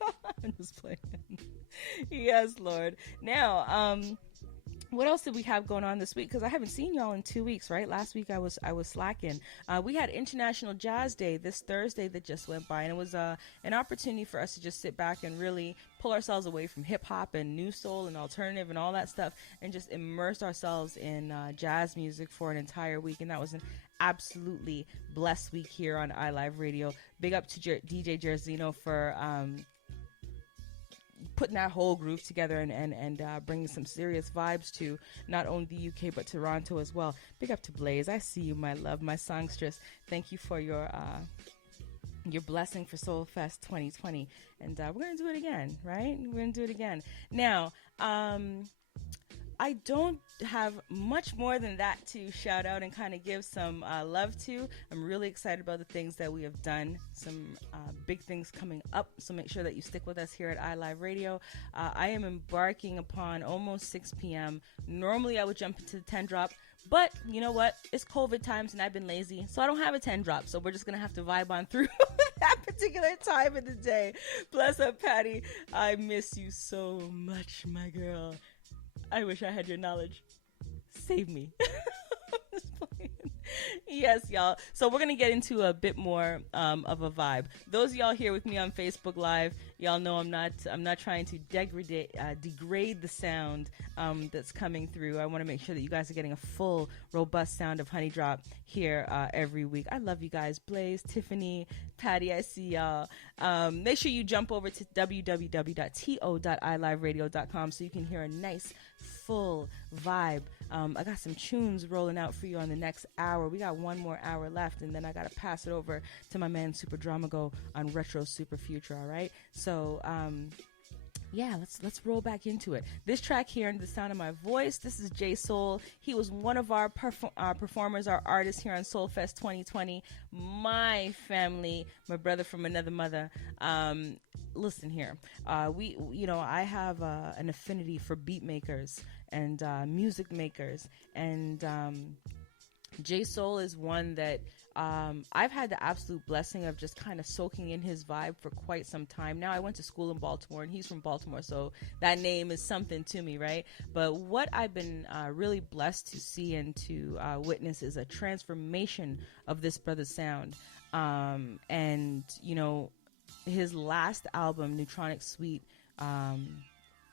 God. I'm just playing. Yes, Lord. Now, what else did we have going on this week? Because I haven't seen y'all in 2 weeks, right? Last week I was slacking. We had International Jazz Day this Thursday that just went by, and it was an opportunity for us to just sit back and really pull ourselves away from hip hop and new soul and alternative and all that stuff, and just immerse ourselves in jazz music for an entire week. And that was an absolutely blessed week here on iLive Radio. Big up to DJ Jerzino for putting that whole groove together and bringing some serious vibes to not only the UK but Toronto as well. Big up to Blaze. I see you, my love, my songstress. Thank you for your blessing for Soul Fest 2020, and we're gonna do it again, right? We're gonna do it again. Now, I don't have much more than that to shout out and kind of give some love to. I'm really excited about the things that we have done, some big things coming up, so make sure that you stick with us here at iLive Radio. I am embarking upon almost 6 p.m. Normally I would jump into the 10 drop, but you know what? It's COVID times and I've been lazy, so I don't have a 10 drop, so we're just going to have to vibe on through that particular time of the day. Bless up, Patty. I miss you so much, my girl. I wish I had your knowledge. Save me. I'm just playing. Yes, y'all. So we're gonna get into a bit more of a vibe. Those of y'all here with me on Facebook Live, y'all know I'm not trying to degrade the sound that's coming through. I want to make sure that you guys are getting a full, robust sound of Honey Drop here every week. I love you guys, Blaze, Tiffany, Patty. I see y'all. Make sure you jump over to www.to.iliveradio.com so you can hear a nice, full vibe. I got some tunes rolling out for you on the next hour. We got one more hour left, and then I got to pass it over to my man Super Dramago on Retro Super Future, all right? So, yeah, let's roll back into it. This track here, and the sound of my voice, this is J Soul. He was one of our performers, our artists here on Soulfest 2020. My family, my brother from another mother. Listen here, I have an affinity for beat makers and music makers, and J Soul is one that I've had the absolute blessing of just kind of soaking in his vibe for quite some time now. I went to school in Baltimore, and he's from Baltimore, so that name is something to me, right? But what I've been really blessed to see and to witness is a transformation of this brother's sound. And, his last album, Neutronic Suite,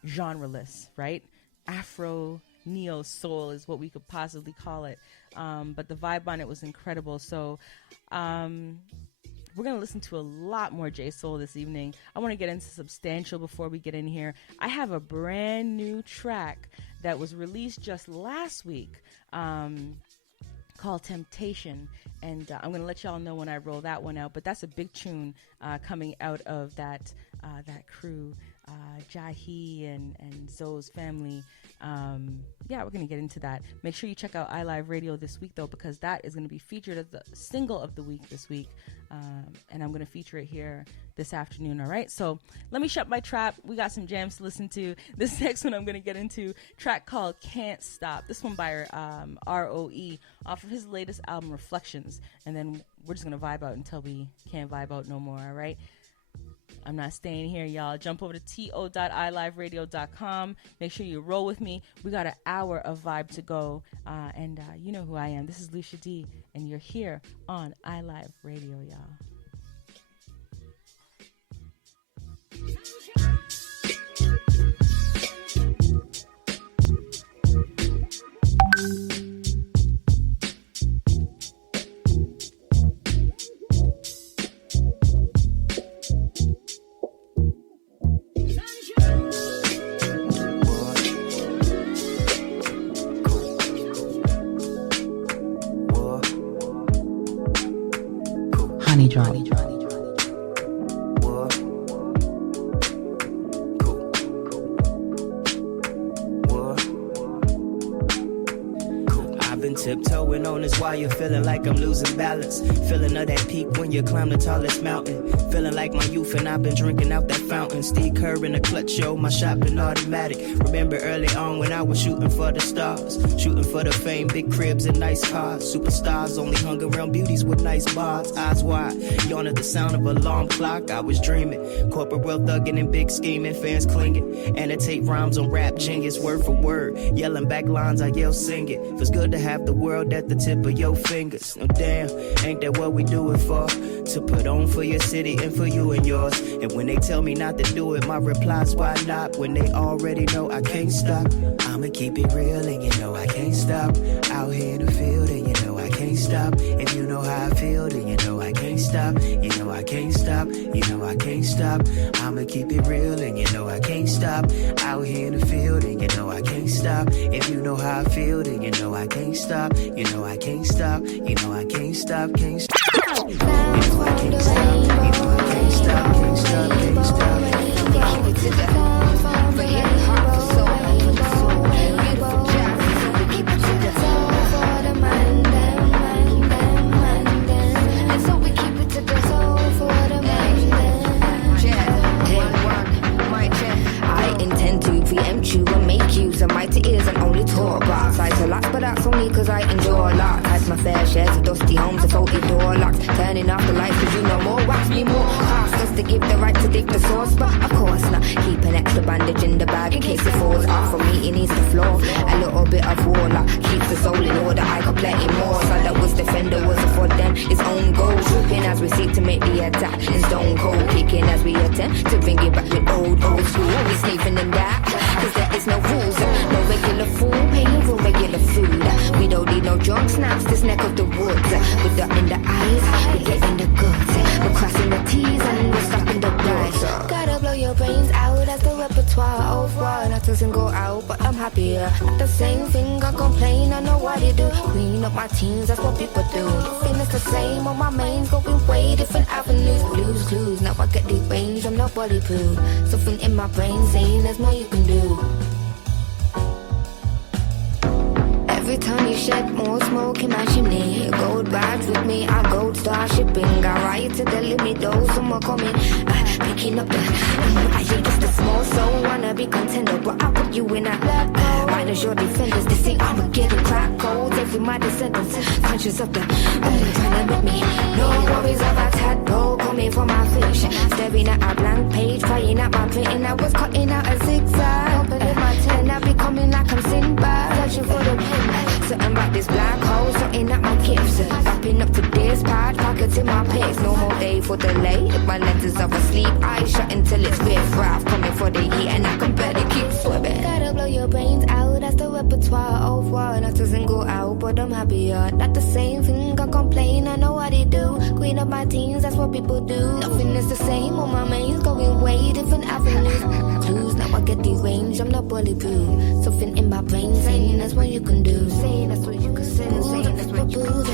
genreless, right? Afro neo soul is what we could possibly call it, but the vibe on it was incredible. So we're gonna listen to a lot more J Soul this evening. I want to get into substantial before we get in here. I have a brand new track that was released just last week called Temptation, and I'm gonna let y'all know when I roll that one out. But that's a big tune coming out of that crew, Jahi and Zoe's family. Yeah, we're gonna get into that. Make sure you check out iLive Radio this week, though, because that is gonna be featured as the single of the week this week, and I'm gonna feature it here this afternoon. All right, so let me shut my trap. We got some jams to listen to. This next one I'm gonna get into, track called Can't Stop. This one by ROE off of his latest album Reflections, and then we're just gonna vibe out until we can't vibe out no more. All right, I'm not staying here, y'all. Jump over to to.iliveradio.com. Make sure you roll with me. We got an hour of vibe to go, and you know who I am. This is Lucia Dee, and you're here on iLive Radio, y'all. Honey drop. Tiptoeing on this wire, feeling like I'm losing balance. Feeling of that peak when you climb the tallest mountain. Feeling like my youth and I've been drinking out that fountain. Steve Kerr in the clutch, yo, my shot been automatic. Remember early on when I was shooting for the stars, shooting for the fame, big cribs and nice cars. Superstars only hung around beauties with nice bars. Eyes wide, yawn at the sound of alarm clock. I was dreaming, corporate world thugging and big scheming, fans clinging. Annotate rhymes on rap genius, word for word. Yelling back lines, I yell sing it. Feels good to have the world at the tip of your fingers. No damn, ain't that what we do it for? To put on for your city and for you and yours. And when they tell me not to do it, my reply's why not? When they already know I can't stop. I'ma keep it real and you know I can't stop. Out here in the field and you know I can't stop. If you know how I feel then you know I can't stop. You know I can't stop, you know I can't stop. I'ma keep it real and you know I can't stop. Out here in the field and you know I can't stop. If you know how I feel then you know I can't stop. You know I can't stop, you know I can't stop, can't stop. You know I can't stop, you know I can't stop, can't stop, can't stop. Keep it to the for hitting hard for soul, beautiful jazz. So we keep it to the for the mind, and so we keep it to the soul for the mind. My jet, I intend to preempt you and make use of mighty ears and only talk about sides a lot, but that's only cause I enjoy a lot. My fair shares of dusty homes and faulty door locks. Turning off the lights cause you know more wax me more. Cost us to give the right to dig the source, but of course not. Keep an extra bandage in the bag in case it falls off. For me it needs the floor. A little bit of warlock keeps the soul in order. I got plenty more. So that was defender was for them. His own goal. Trooping as we seek to make the attack. And stone cold kicking as we attempt to bring it back with old school. We sneaking in that cause there is no rules. No regular food paying for regular food. We don't need no drunk snaps. This neck of the woods. With the in the eyes, we getting the goods. We're crossing the T's and we're stopping the blood. Gotta blow your brains out. That's the repertoire of war. That doesn't go out, but I'm happier. Not the same thing, I complain, I know what you do. Clean up my teens, that's what people do. Nothing is the same on my mains, going way different avenues. Blues, clues, now I get the range, I'm not bulletproof. Something in my brain saying there's more you can do. Every time you shed more smoke in my chimney. Gold badge with me, I gold star shipping. Got right to the limit, though some more coming. Picking up the I ain't just a small soul, wanna be contender, but I put you in a minus your defenders. They say I'ma get a crack cold. Every my descendants, conscious of the trying to make me. No worries about tadpole coming for my fish. Staring at a blank page, crying at my print, and I was cutting out a zigzag. Opening my tent, I be coming like I'm Sinbad, searching for the pin. Something about this black hole, something at my gifts. Wrapping up to this part, pockets in my pants. No more day for delay. If my lenses are asleep, eyes shut until it's riff raff. Coming for the heat and I can barely keep swimming. Gotta blow your brains out, that's the repertoire of war. That doesn't go out, but I'm happier. Not the same thing, I complain, I know what they do. Queen of my teens, that's what people do. Nothing is the same on my mains, going way different avenues. Clues, now I get the range, I'm not bulletproof. Something in my brain saying that's what you can do. Saying that's what you can say, saying that's what you can do.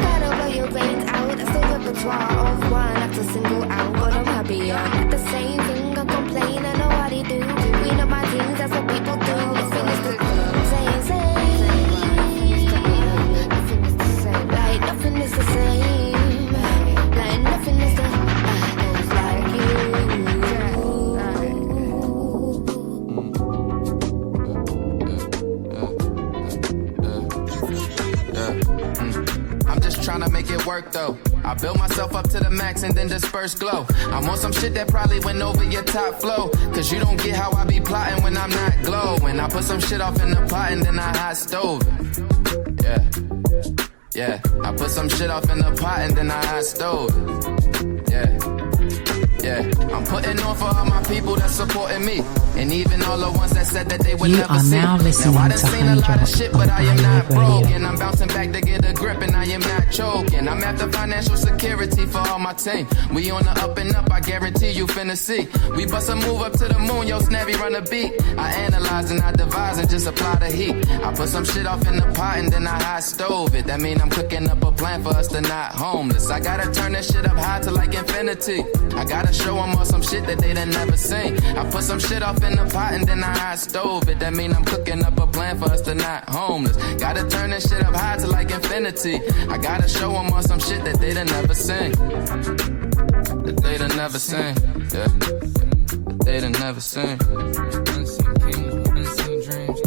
Gotta blow your brains out, that's the repertoire of one. Not to single out, but I'm happier. Not the same thing, I complain, I know what they do. Queen of my teens, that's what people do. Nothing is the same. Nothing is the same. Like nothing is the same. Like nothing is the same. Like you. I'm just trying to make it work though. I build myself up to the max and then disperse glow. I'm on some shit that probably went over your top flow. Cause you don't get how I be plotting when I'm not glowing. I put some shit off in the pot and then I hot stove it. Yeah, I put some shit off in the pot and then I hot stove it. Yeah, I'm putting on for all my people that's supporting me. And even all the ones that said that they would You never are see. now listening Now I to done seen a lot Honey of shit, Drop but I am on not iLive Radio. broke. And I'm bouncing back to get a grip and I am not choking. I'm after financial security for all my team. We on the up and up, I guarantee you finna see. We bust a move up to the moon, yo, Snabby run a beat. I analyze and I devise and just apply the heat. I put some shit off in the pot and then I hot stove it. That mean I'm cooking up a plan for us to not homeless. I gotta turn this shit up high to like infinity. I gotta show them all some shit that they done never seen. I put some shit off in the pot and then I hot stove it. That mean I'm cooking up a plan for us to not homeless. Gotta turn this shit up high to like infinity. I gotta show them all some shit that they done never seen. That they done never seen. Yeah. That they done never seen. Unseen kings, unseen dreams.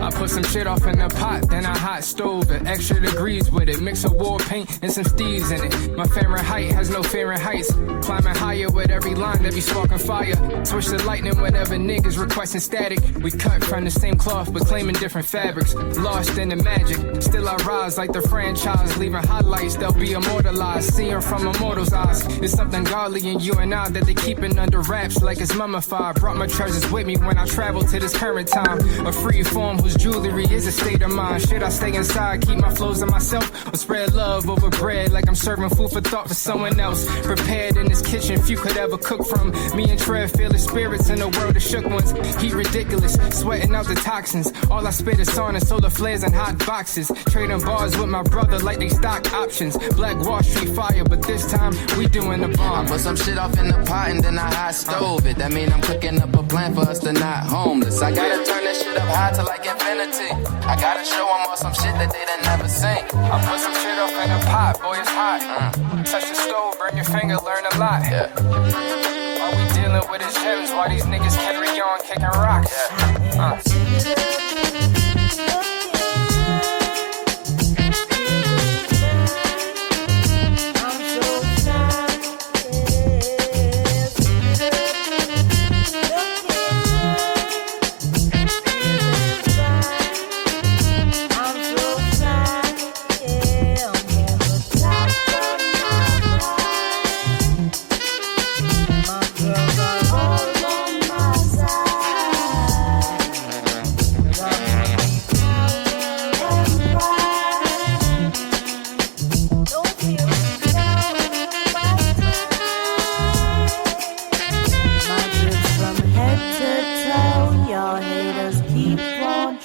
I put some shit off in the pot, then I hot stove it. Extra degrees with it, mix of war paint and some steves in it. My favorite height has no fear in heights. Climbing higher with every line that be sparking fire. Switch to lightning whenever niggas requesting static. We cut from the same cloth but claiming different fabrics. Lost in the magic, still I rise like the franchise. Leaving highlights, they'll be immortalized. Seeing from immortals' eyes. It's something godly in you and I that they keeping under wraps like it's mummified. Brought my treasures with me when I travel to this current time. A free form whose jewelry is a state of mind. Should I stay inside, keep my flows to myself, or spread love over bread like I'm serving food for thought for someone else? Prepared in this kitchen, few could ever cook from. Me and Trev feel the spirits in the world of shook ones. Heat ridiculous, sweating out the toxins. All I spit is sauna, solar flares, and hot boxes. Trading bars with my brother like they stock options. Black Wall Street fire, but this time we doing the bomb. I put some shit off in the pot and then I hot stove it. That mean I'm cooking up a plan for us to not homeless. I gotta turn this shit up high to like infinity. I gotta show them all some shit that they done never seen. I put some shit off in a pot, boy, it's hot. Touch the stove, burn your finger, learn a lot. Yeah. All we dealing with is gems, while these niggas carry on kicking rocks.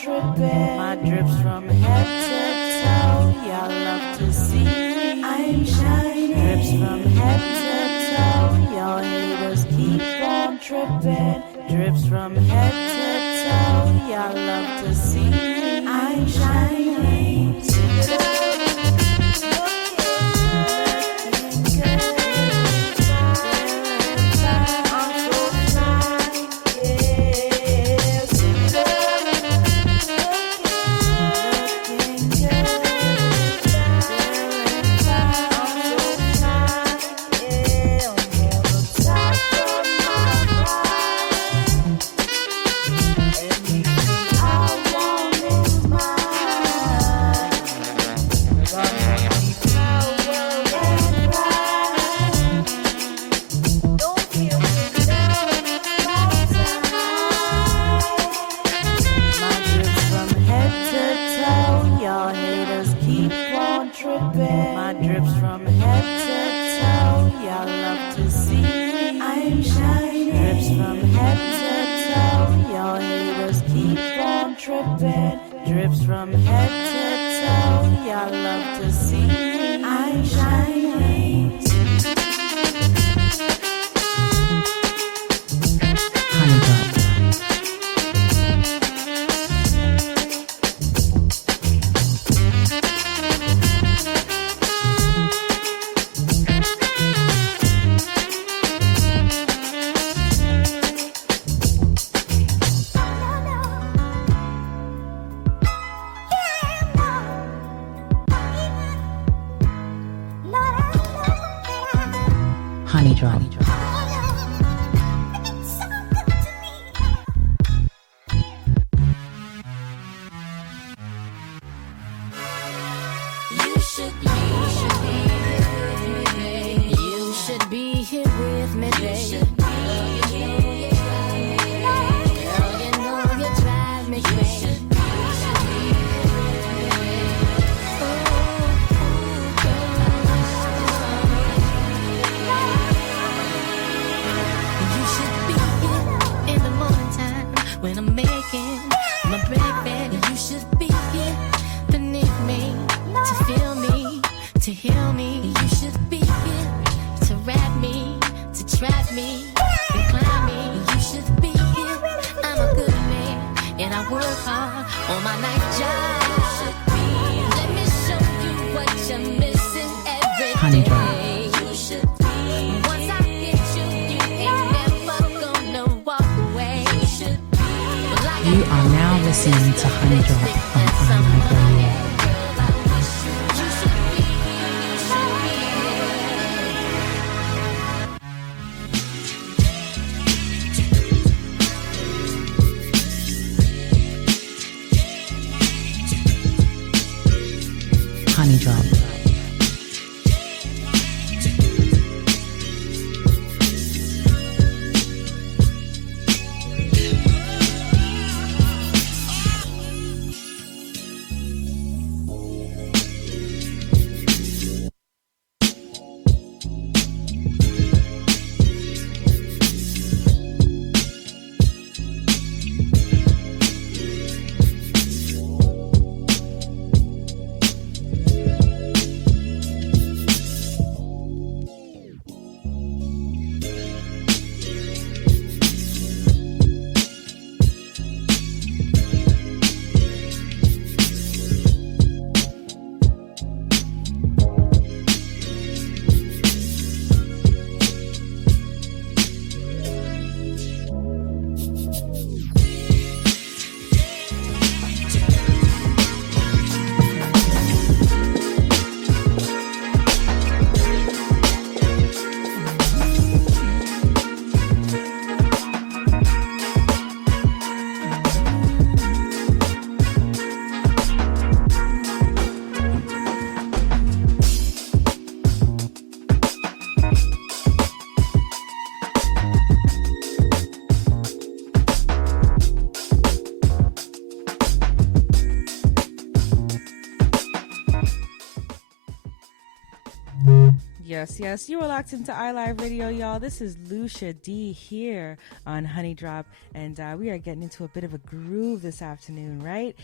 tripping. My drips from head to toe, y'all love to see I'm shining. Drips from head to toe, y'all haters keep on tripping. Drips from head to toe, y'all love to see I'm shining. Drips from head to toe, y'all love to see I'm shining. Honey drop. You should be here with me, baby. Girl, you know you drive me crazy. You should be here in the morning time when I'm making my breakfast. You should be here beneath me to feel me, to heal me. You should be here to wrap me, to trap me, and climb me. You should be here. I'm a good man, and I work hard on my night job. You should be. Let me show you what you're missing every Honey day. drop. You should be. Once I get you, you ain't never gonna walk away. You should be. Well, I You are now listening to Honey Drop on iLive Radio. Honey drop. Yes, yes. You are locked into iLive Radio, y'all. This is Lucia Dee here on Honey Drop, and we are getting into a bit of a groove this afternoon, right?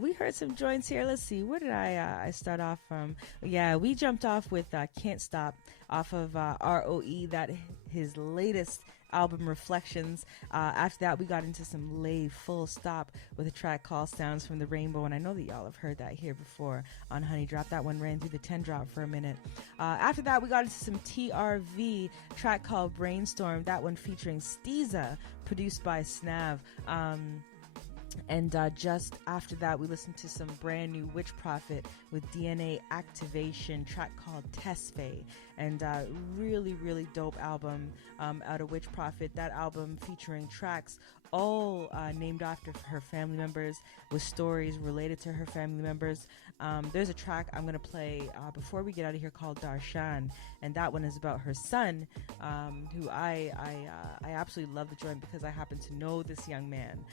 We heard some joints here. Let's see. Where did I start off from? Yeah, we jumped off with Can't Stop off of ROE, that his latest album Reflections. After that, we got into some Lay Full Stop with a track called Sounds from the Rainbow, and I know that y'all have heard that here before on Honey Drop. That one ran through the 10 drop for a minute. After that, we got into some TRV, track called Brainstorm, that one featuring Steeza, produced by Snav. And just after that, we listened to some brand new Witch Prophet with DNA Activation, track called Tesfaye, and really, really dope album out of Witch Prophet. That album featuring tracks all named after her family members, with stories related to her family members. There's a track I'm going to play before we get out of here called Darshan, and that one is about her son, who I absolutely love the joint because I happen to know this young man.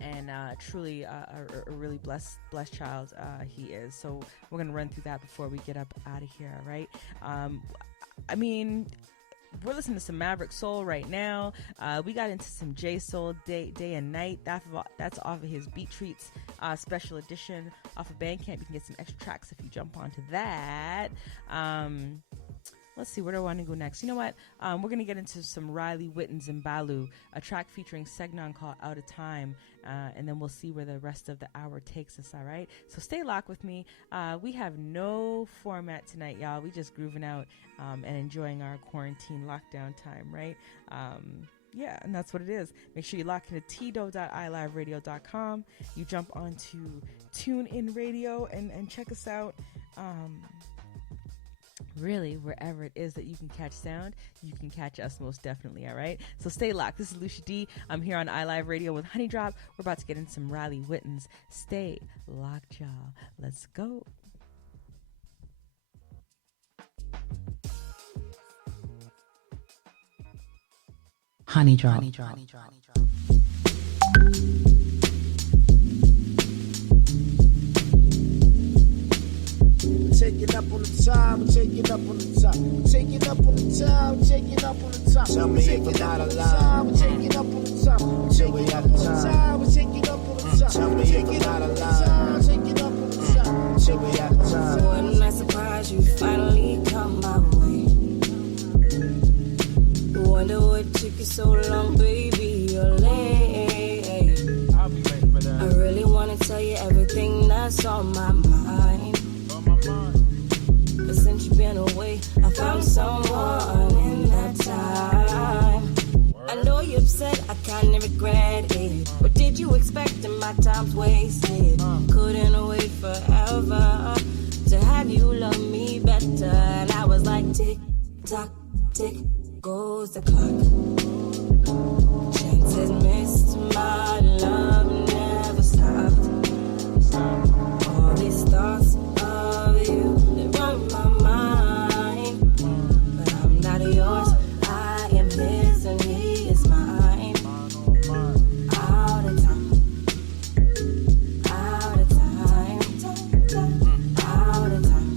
And truly a really blessed child he is. So we're going to run through that before we get up out of here, all right? I mean, we're listening to some Maverick Soul right now. We got into some J Soul, Day and Night. That's off of his Beat Treats special edition off of Bandcamp. You can get some extra tracks if you jump onto that. Let's see, where do I want to go next? You know what? We're going to get into some Riley Wittens and Balu, a track featuring Segnon called Out of Time, and then we'll see where the rest of the hour takes us, all right? So stay locked with me. We have no format tonight, y'all. We just grooving out and enjoying our quarantine lockdown time, right? Yeah, and that's what it is. Make sure you lock into tdo.iliveradio.com. You jump onto TuneIn Radio and check us out. Really, wherever it is that you can catch sound, you can catch us most definitely, all right? So stay locked. This is Lucia Dee. I'm here on iLive Radio with Honey Drop. We're about to get into some Riley Wittens. Stay locked, y'all. Let's go. Honey Drop. Take it up on the time, take it up on the time, take it up on the time, take it up on the time. Tell me if I'm not alive. Take it up on the time, take it up on the time, take it up on the time. Tell me if I'm not alive. Take it up on the time, take it up on the time. Wasn't I surprised you finally come my way? Wonder what took you so long, baby. You're late. I'll be waiting for that. I really wanna tell you everything that's on my mind. But since you've been away, I found someone in that time. I know you're upset, I kinda regret it. What did you expect and my time's wasted? Couldn't wait forever to have you love me better. And I was like, tick, tock, tick, goes the clock. Chances missed, my love never stopped. All these thoughts of you, they run my mind. But I'm not yours, I am his and he is mine. Out of time, out of time, out of time.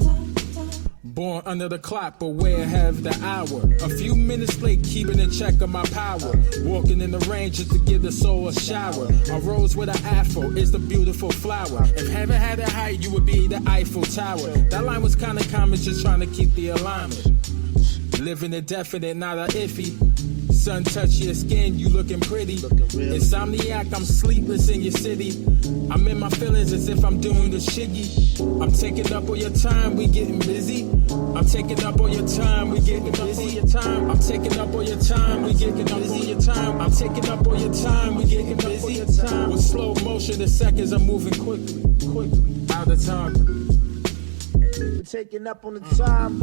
Born under the clock, but where have the hour? A few minutes late, keeping in check of my power. Walking in the rain just to give the soul a shower. A rose with an afro is the beautiful flower. If heaven had a height, you would be the Eiffel Tower. That line was kinda common, just trying to keep the alignment. Living indefinite, not a iffy. Sun touch your skin, you looking pretty. Insomniac, I'm sleepless in your city. I'm in my feelings as if I'm doing the shiggy. I'm taking up all your time, we getting busy. I'm taking up all your time, we getting busy. I'm taking up all your time, we getting busy. I'm taking up all your time, we getting busy. With slow motion, the seconds are moving quickly. Out of time. We're taking up on the time.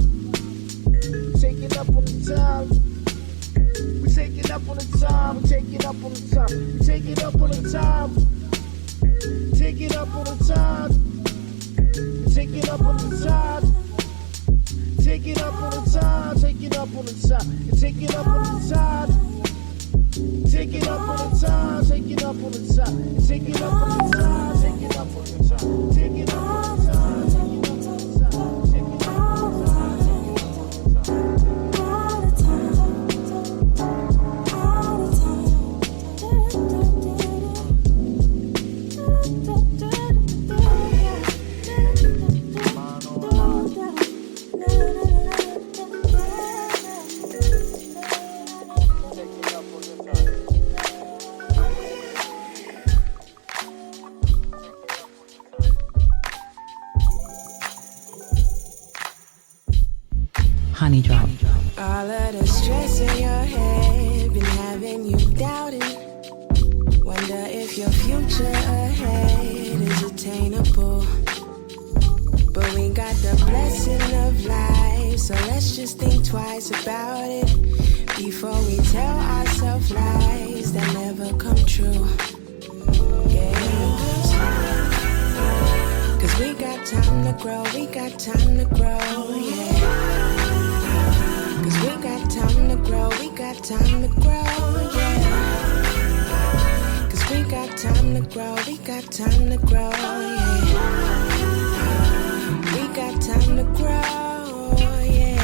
Taking up on the time. We taking up on the time. We taking up on the time. We taking up on the time. Taking up on the time. We taking up on the time. Taking up on the time. Taking up on the time. Taking up on the time. Taking up on the time. Taking up on the time. Taking up on the time. Taking up on the time. Taking up on the time. Taking up on the time. Taking up on the time. Honey Drop. All of the stress in your head been having you doubting. Wonder if your future ahead is attainable. But we got the blessing of life, so let's just think twice about it before we tell ourselves lies that never come true. Yeah. Cause we got time to grow, we got time to grow, yeah. Cause we got time to grow, we got time to grow, yeah. Cause we got time to grow, we got time to grow, yeah. We got time to grow, yeah.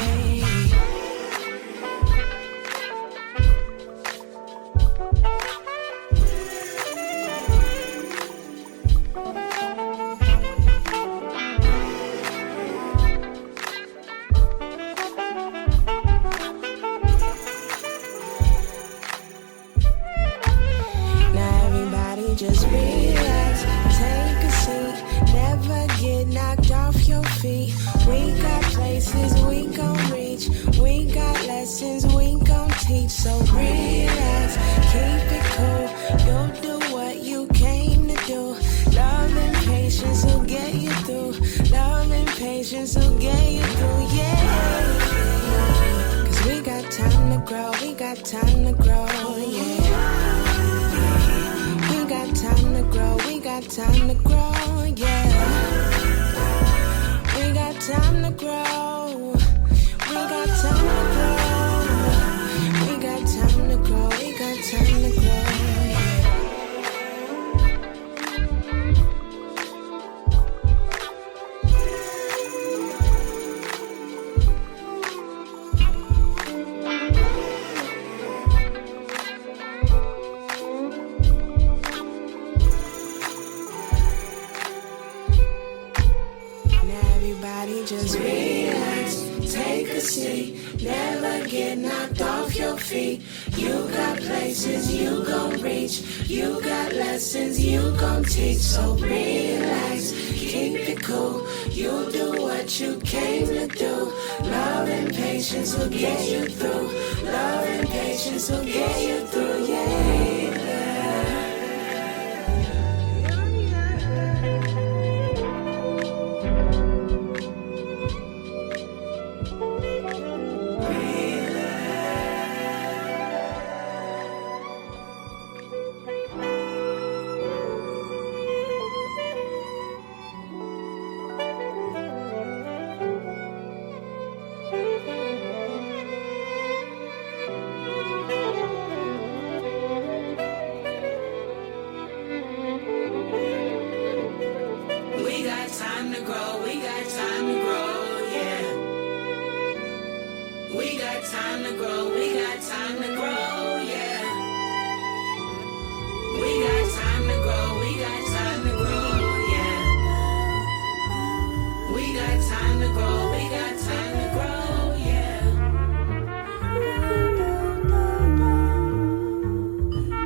Just relax, take a seat, never get knocked off your feet. We got places we gon' reach, we got lessons we gon' teach. So relax, keep it cool, you'll do what you came to do. Love and patience will get you through, love and patience will get you through, yeah. Cause we got time to grow, we got time to grow, yeah. We got time to grow, we got time to grow, yeah. We got time to grow, we got time to grow. We got time to grow, we got time to grow, just relax, take a seat, never get knocked off your feet. You got places you gon' reach, you got lessons you gon' teach. So relax, keep it cool, you'll do what you came to do. Love and patience will get you through, love and patience will get you through, yeah.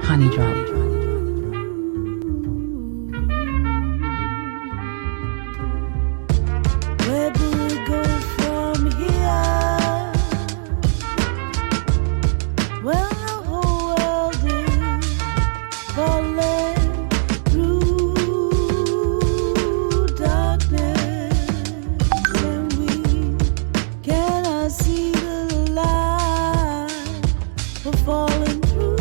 Honey Drop. Where do we go from here? Well, the whole world is falling through darkness, and we cannot see the light. We're falling through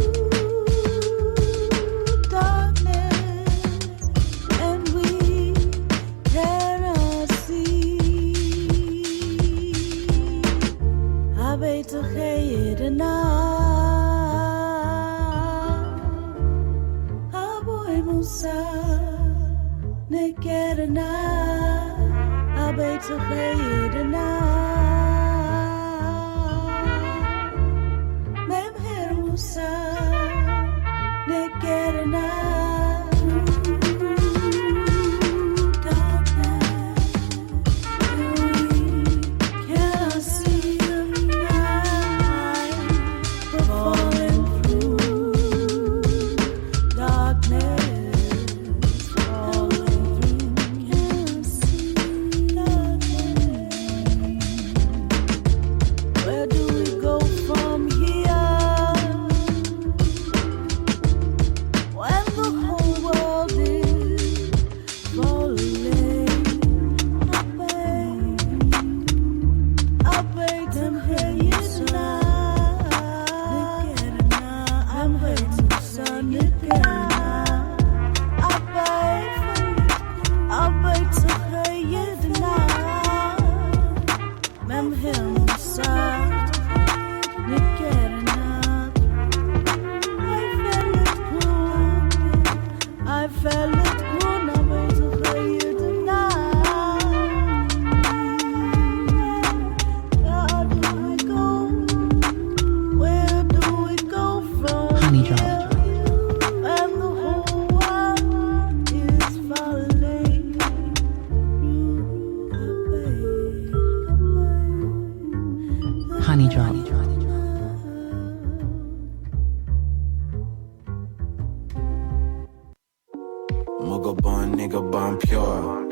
Muggle born, nigga born pure.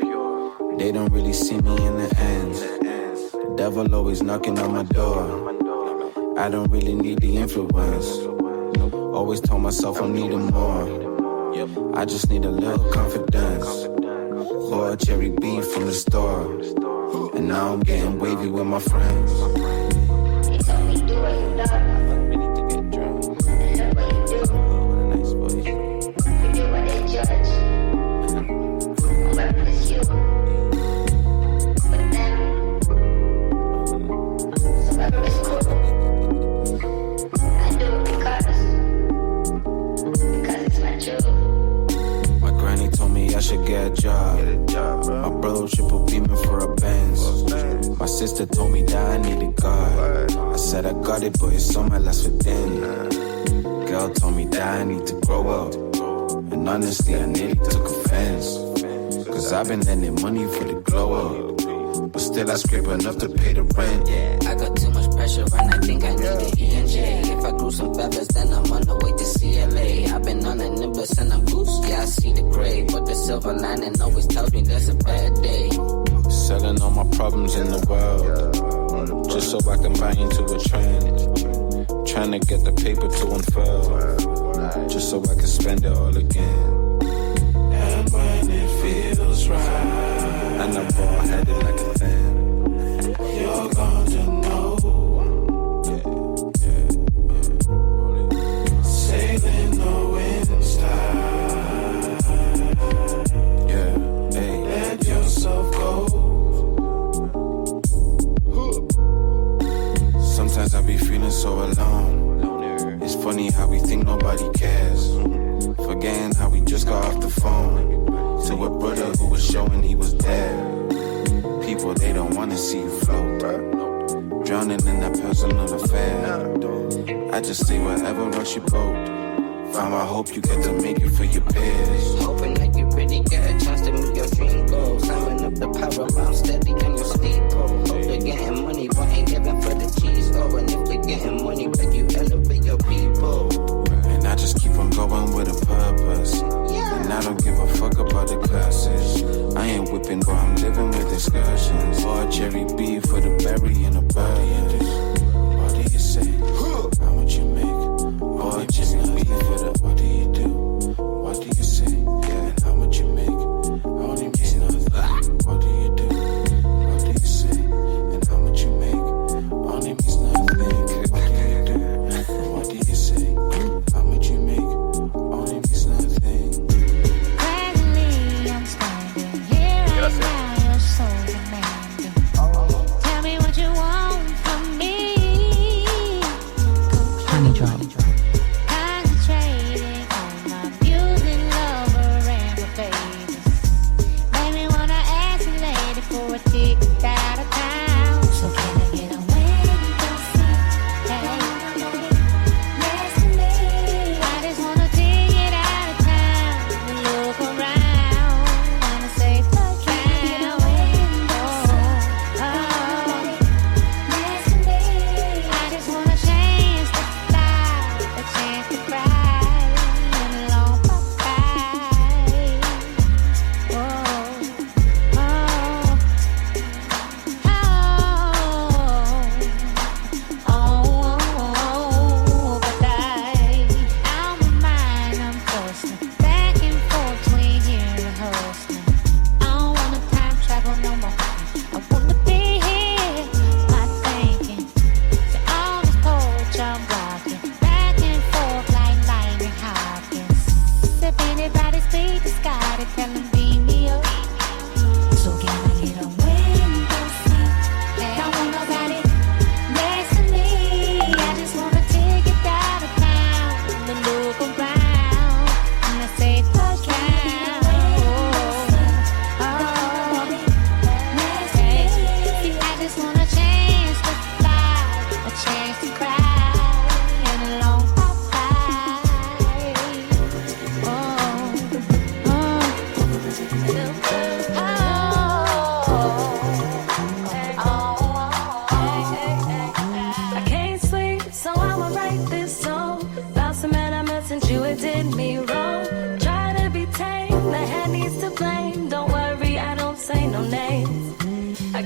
They don't really see me in the ends. The devil always knocking on my door. I don't really need the influence. Always told myself I'm needing more. I just need a little confidence. Bought cherry beef from the store, and now I'm getting wavy with my friends. They told me do what you love. And love what you do. You do what they judge. Whoever it's you. But them, whoever it's cool. I do it because it's my truth. My granny told me I should get a job. My brother triple beaming for a Benz. My sister told me that I needed God. I said I got it, but it's on my last within. Girl told me that I need to grow up. And honestly, I nearly took offense. Cause I've been lending money for the glow up. But still I scrape enough to pay the rent. I got too much pressure and I think I need an ENJ. If I grew some feathers, then I'm on the way to CLA. I've been on a nimbus and I'm loose, yeah, I see the gray. But the silver lining always tells me there's a bad day. Selling all my problems in the world, just so I can buy into a trend. Trying to get the paper to unfurl, just so I can spend it all again. And when it feels right, and I'm bald-headed like a fan, you're gonna know. Sailing the wind's tide. Yeah, hey, let yourself go. Sometimes I be feeling so alone. It's funny how we think nobody cares, forgetting how we just got off the phone to a brother who was showing he was there. People, they don't wanna see you float, drowning in that personal affair. I just say whatever rocks your boat. Find my hope you get to make it for your peers. Hoping that you really get a chance to meet your dream goals. Climbing up the power round steady on your steeple. Hope they're getting money but ain't living for the cheese. Oh, and if they're getting money, but you elevate your people. And I just keep on going with a purpose. And I don't give a fuck about the curses. I ain't whipping, but I'm living with excursions. Or cherry beef for the berry and a bird. What do you say? How much you make? Or cherry beef for the. What do you do? What do you say? Yeah, and how much you make? Only means nothing. What do you do? What do you say? And how much you make? Only means nothing. What do you do? What do you say? How much you make? Only means nothing. Presently, I'm standing here right now, you're so demanding. Tell me what you want from me. Honey drop. Concentrating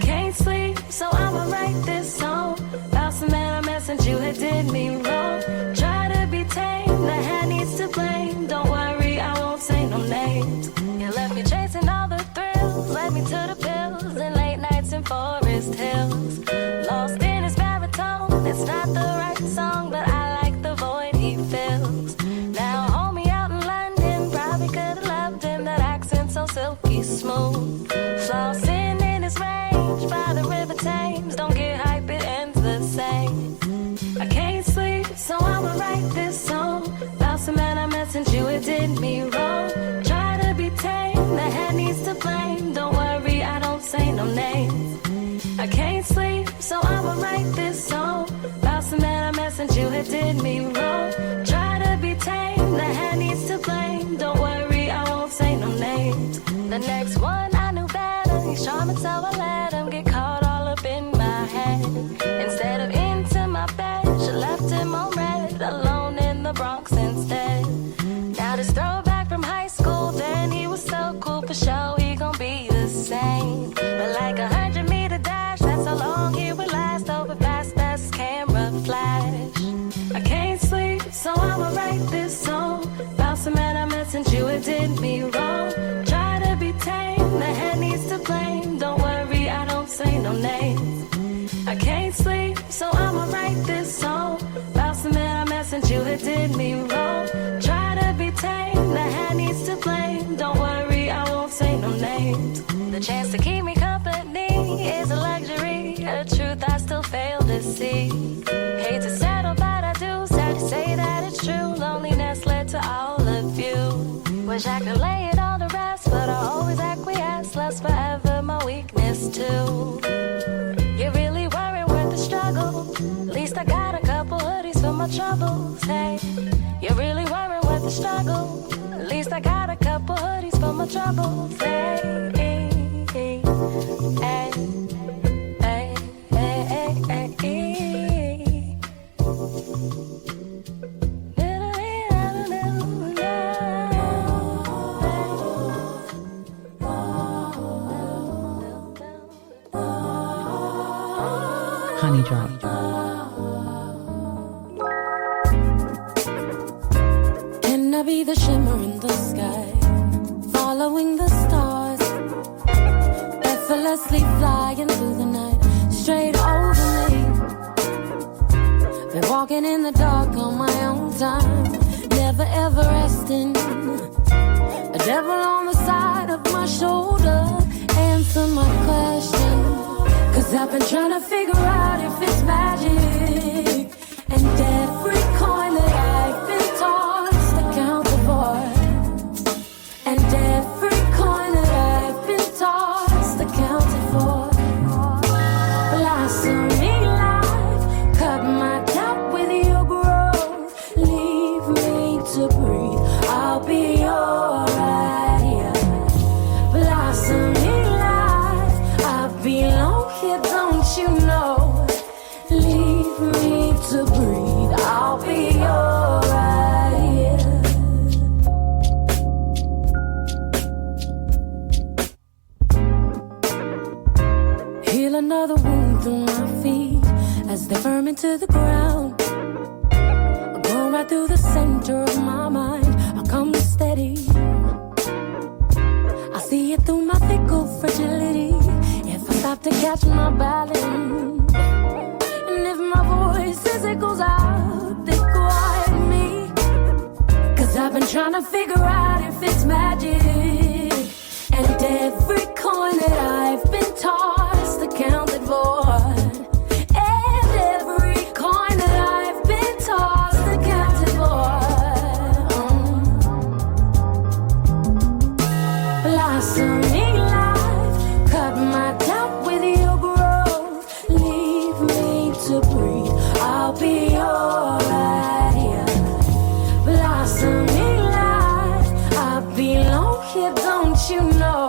can't sleep, so I'ma write this song about some man I met since you had did me wrong. Try to be tame, the hand needs to blame. Don't worry, I won't say no names. You left me chasing all the thrills, led me to the pills and late nights in Forest Hills. Lost in his baritone, it's not the right song, but I like the void he fills. Now hold me out in London, probably could've loved him, that accent so silky smooth. Flossing in his range by the river Thames, don't get hype, it ends the same. I can't sleep, so I'ma write this song about some man I met since you had did me wrong. Try to be tame, the head needs to blame. Don't worry, I don't say no names. I can't sleep, so I'ma write this song about some man I met since you had did me wrong. Try to be tame, the head needs to blame. Don't worry, I won't say no names. The next one I knew better, he's charming, so I let him get caught all up in my head. Instead of into my bed, she left him on red, alone in the Bronx instead. Now this throwback from high school, then he was so cool for sure, he gon' be the same. But like 100-meter dash, that's how long he would last, over fast as camera flash. I can't sleep, so I'ma write this song about some man I met since you had did me wrong. Try to be tame, the head needs to blame. Don't worry, I don't say no names. I can't sleep, so I'ma write this song about some man I met since you had did me wrong. Try to be tame, the head needs to blame. Don't worry, I won't say no names. The chance to keep me company is a luxury, a truth I still fail to see. Hate to settle, but I do, sad to say that it's true. Loneliness led to all of you. Wish I could lay it all to rest, but I always acquiesce. Love's forever my weakness too. You really weren't worth the struggle. At least I got a couple hoodies for my troubles. Hey, you really weren't worth the struggle. At least I got a couple hoodies for my troubles. Hey, hey, hey, hey, hey, hey, hey, hey. Honey drop. Can I be the shimmer in the sky, following the stars, effortlessly flying through the night, straight over me? Been walking in the dark on my own time, never ever resting. A devil on the side of my shoulder, answer my question. 'Cause I've been trying to figure out if it's magic, and every coin that I've been tossed to count the void, and every coin that I've been tossed to count it for. Blossoming life, cut my doubt with your growth, leave me to breathe, I'll be alright. Blossoming life, I belong here, don't you know? Leave me to breathe, I'll be alright. Heal another wound through my feet as they firm into the ground. Go right through the center of my mind, I'll come steady. I see it through my fickle fragility. If I stop to catch my balance, and if my voice as it goes out, they quiet me. 'Cause I've been trying to figure out if it's magic, and every coin that I've been tossed to count it void, and every coin that I've been tossed to count it void. Blossoming life, cut my doubt with your growth, leave me to breathe, I'll be alright. Blossoming life, I belong here, don't you know?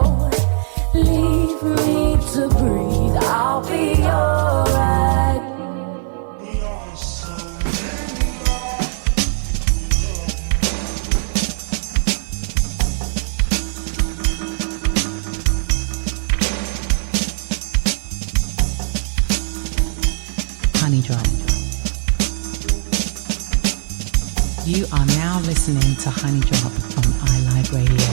Leave me to breathe, I'll be alright. Honey Drop. You are now listening to Honey Drop on iLive Radio.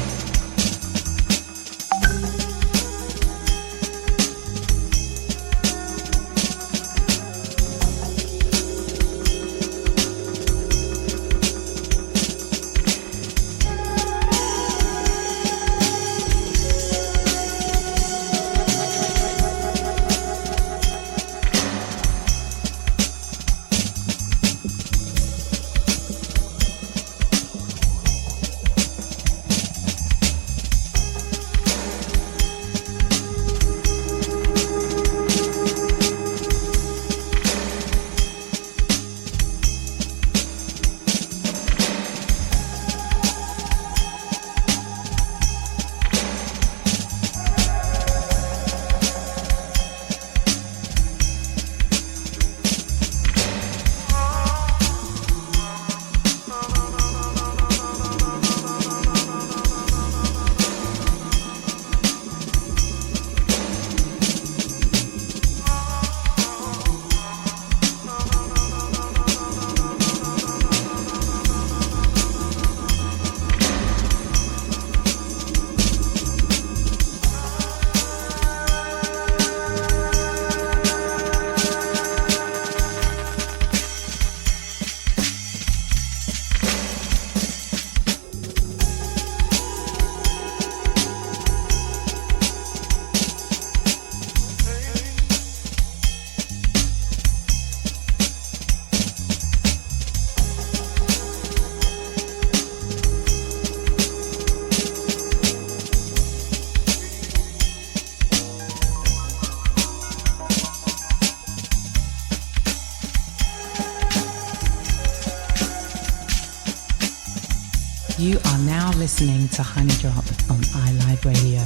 You are now listening to Honey Drop on iLive Radio.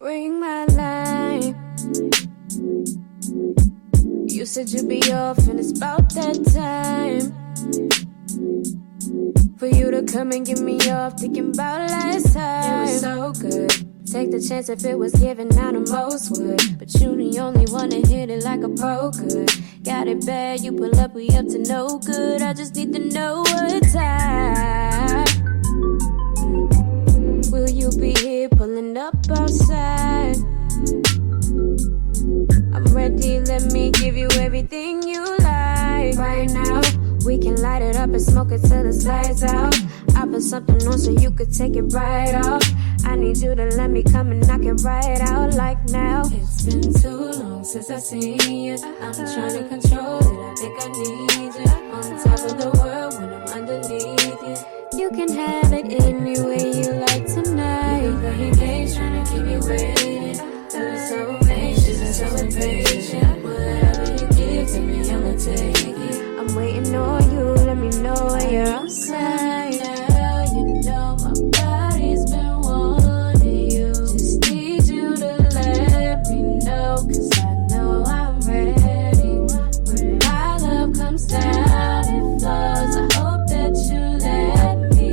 Ring my line. You said you'd be off and it's about that time for you to come and get me off, thinking about last time. It was so good. Take the chance if it was given, now the most would. But you the only one to hit it like a pro could. Got it bad, you pull up, we up to no good. I just need to know what time. Will you be here pulling up outside? I'm ready, let me give you everything you like. Right now, we can light it up and smoke it till the lights out. I put something on so you could take it right off. I need you to let me come and knock it right out like now. It's been too long since I seen you. I'm trying to control it, I think I need you. On top of the world when I'm underneath you. You can have it any way you like tonight. You've been playing games trying to keep you waiting. I'm so anxious and so impatient. Whatever you give to me, I'ma take it. I'm waiting on you, let me know when you're outside. Now you know my body's been wanting you. Just need you to let me know, 'cause I know I'm ready. When my love comes down, it flows. I hope that you let me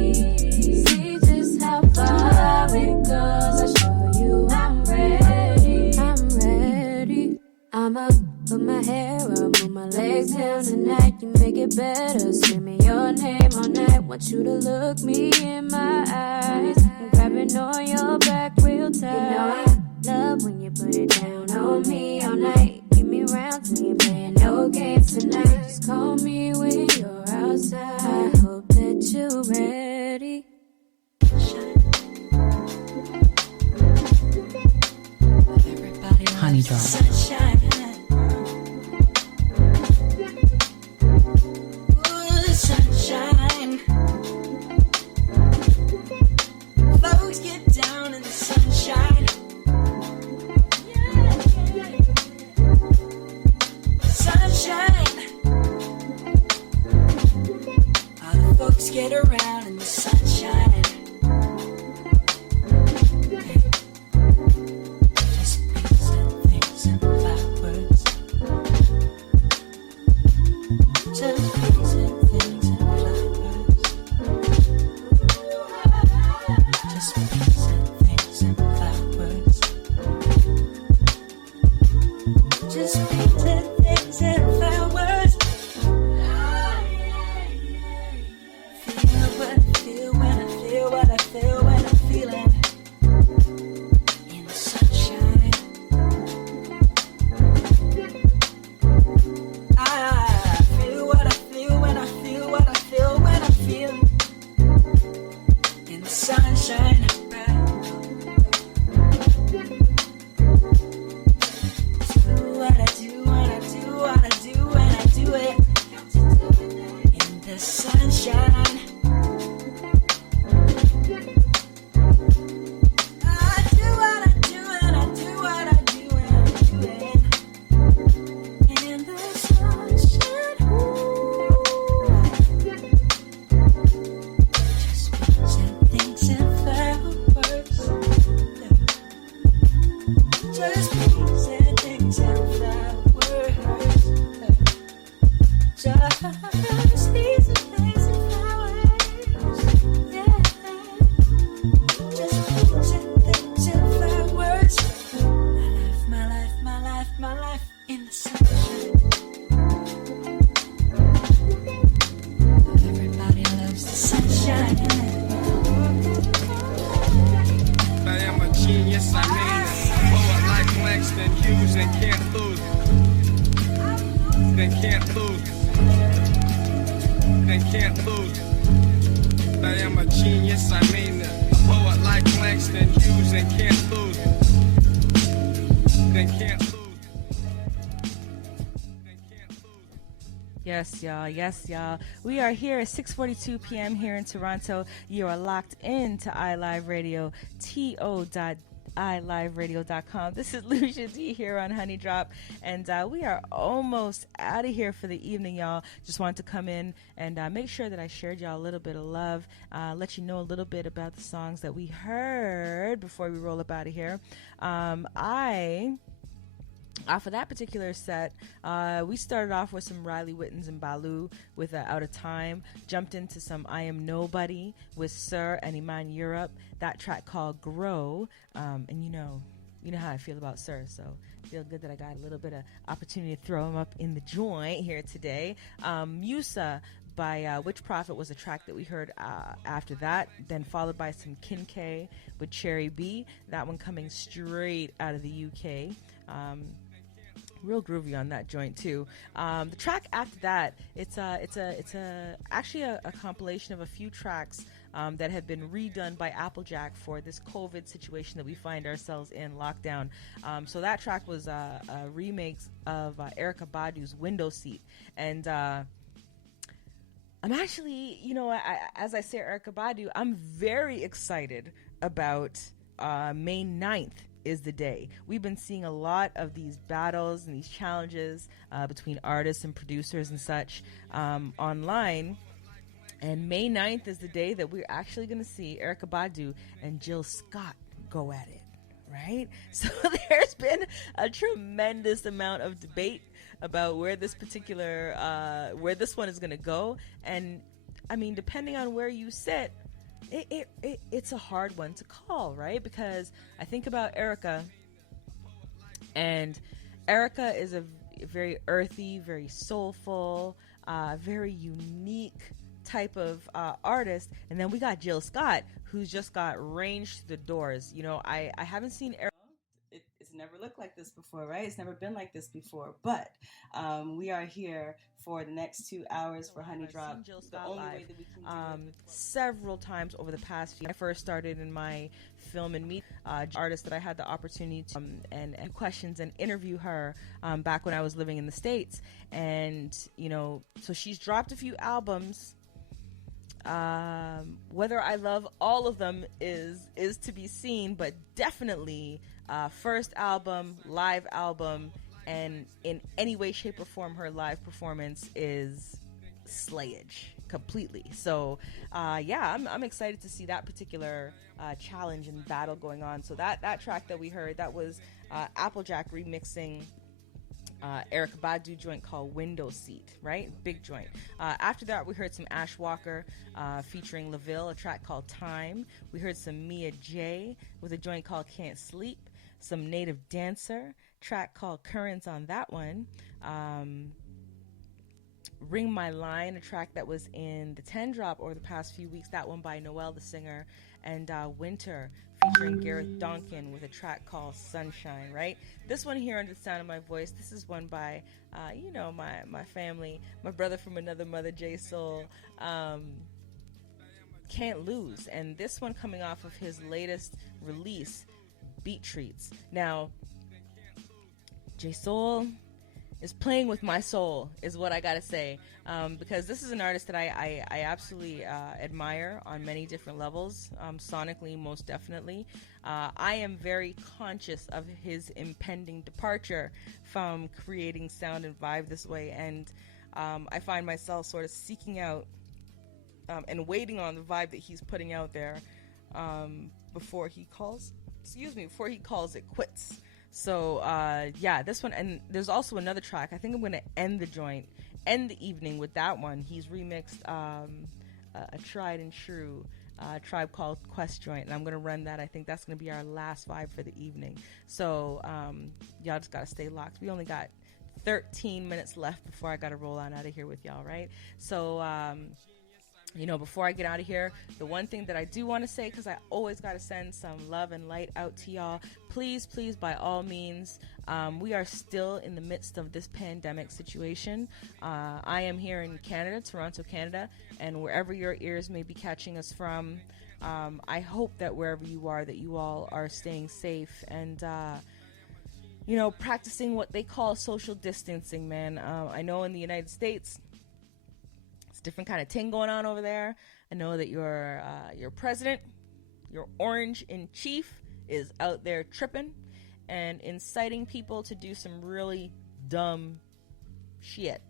see just how far it goes. I'll show you I'm ready. I'm ready. I'ma put my hair up, move my legs down tonight. You make it better, screaming your name all night. Want you to look me in my eyes. I'm grabbing on your back real tight. You know I love when you put it down on me all night. Give me round till you're playing no games tonight. Just call me when you're outside. I hope that you're ready. Honey Drop. Sunshine. Sunshine. Folks get down in the sunshine. Sunshine. All the folks get around in the sunshine. Just things and clouds. Just peace and things and flowers. Just peace and things and flowers. Yeah. Just peace and things and flowers. My life, my life, my life, my life in the sunshine. Everybody loves the sunshine. I am a genius, I mean it. Poet like Langston Hughes and can't lose. Then can't lose. Then can't lose. I am a genius, I mean it. Poet like Langston Hughes and can't lose. Then can't lose. Yes, y'all. Yes, y'all. We are here at 6:42 p.m. here in Toronto. You are locked in to iLive Radio, to.iliveradio.com. This is Lucia Dee here on Honey Drop, and we are almost out of here for the evening, y'all. Just wanted to come in and make sure that I shared y'all a little bit of love, let you know a little bit about the songs that we heard before we roll up out of here. For that particular set, we started off with some Riley Wittens and Baloo with Out of Time, jumped into some I Am Nobody with Sir and Iman Europe, that track called Grow, and you know how I feel about Sir, so feel good that I got a little bit of opportunity to throw him up in the joint here today. Musa by Witch Prophet was a track that we heard after that, then followed by some Kincaid with Cherry B, that one coming straight out of the UK. Real groovy on that joint too. The track after that, it's actually a compilation of a few tracks that have been redone by Applejack for this COVID situation that we find ourselves in, lockdown. So that track was a remix of Erykah Badu's Window Seat, and I'm actually, as I say Erykah Badu, I'm very excited about May 9th. Is the day. We've been seeing a lot of these battles and these challenges between artists and producers and such online. And May 9th is the day that we're actually going to see Erykah Badu and Jill Scott go at it, right? So there's been a tremendous amount of debate about where this particular, where this one is going to go. And I mean, depending on where you sit, it's a hard one to call, right? Because I think about Erykah, and Erykah is a very earthy, very soulful, very unique type of artist. And then we got Jill Scott, who's just got range to the doors. I haven't seen Erykah. It's never looked like this before, right? It's never been like this before. But we are here for the next 2 hours for Honey Drop. The only way that we can do it. Several times over the past few. I first started in my film and media artist that I had the opportunity to and questions and interview her back when I was living in the States. And so she's dropped a few albums. Whether I love all of them is to be seen, but definitely first album, live album, and in any way, shape, or form, her live performance is slayage completely. So I'm excited to see that particular challenge and battle going on. So that track that we heard, that was Applejack remixing Erykah Badu joint called Window Seat, right? Big joint. After that, we heard some Ash Walker featuring LaVille, a track called Time. We heard some Mia J with a joint called Can't Sleep. Some Native Dancer, track called Currents on that one. Ring My Line, a track that was in the 10 drop over the past few weeks, that one by Noel the Singer. And Winter featuring Gareth Donkin with a track called Sunshine, right? This one here, Under the Sound of My Voice, this is one by, my family, my brother from another mother, J Soul, Can't Lose. And this one coming off of his latest release, Beat Treats. Now, J Soul is playing with my soul, is what I gotta say, because this is an artist that I absolutely admire on many different levels, sonically most definitely. I am very conscious of his impending departure from creating sound and vibe this way, and I find myself sort of seeking out and waiting on the vibe that he's putting out there before he calls it quits. So yeah, this one, and there's also another track. I think I'm gonna end the evening with that one. He's remixed a tried and true Tribe Called Quest joint, and I'm gonna run that. I think that's gonna be our last vibe for the evening. So y'all just gotta stay locked. We only got 13 minutes left before I gotta roll on out of here with y'all, right? So before I get out of here, the one thing that I do want to say, because I always got to send some love and light out to y'all, please, by all means, we are still in the midst of this pandemic situation. I am here in Canada, Toronto, Canada, and wherever your ears may be catching us from, I hope that wherever you are, that you all are staying safe and, practicing what they call social distancing, man. I know in the United States, different kind of thing going on over there. I know that your president, your orange in chief, is out there tripping and inciting people to do some really dumb shit.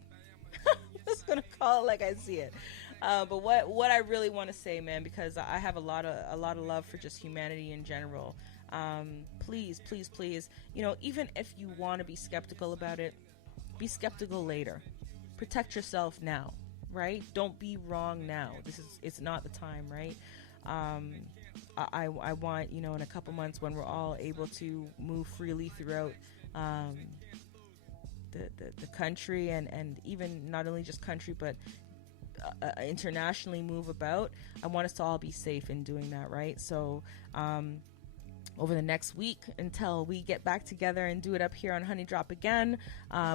I'm just gonna call it like I see it. But what I really want to say, man, because I have a lot of love for just humanity in general. Please, even if you want to be skeptical about it, be skeptical later. Protect yourself now. Right? Don't be wrong now. It's not the time, right? I want, in a couple months when we're all able to move freely throughout the country and even not only just country, but internationally move about. I want us to all be safe in doing that, right? So, over the next week until we get back together and do it up here on Honey Drop again,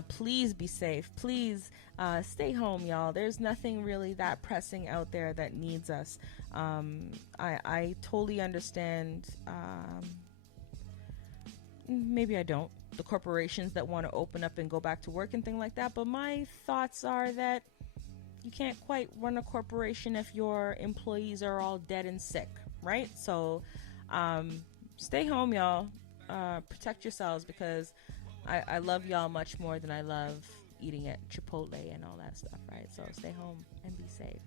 please be safe. Please stay home, y'all. There's nothing really that pressing out there that needs us. I totally understand. Maybe I don't. The corporations that want to open up and go back to work and things like that. But my thoughts are that you can't quite run a corporation if your employees are all dead and sick, right? So, stay home, y'all. Protect yourselves, because I love y'all much more than I love eating at Chipotle and all that stuff, right? So stay home and be safe.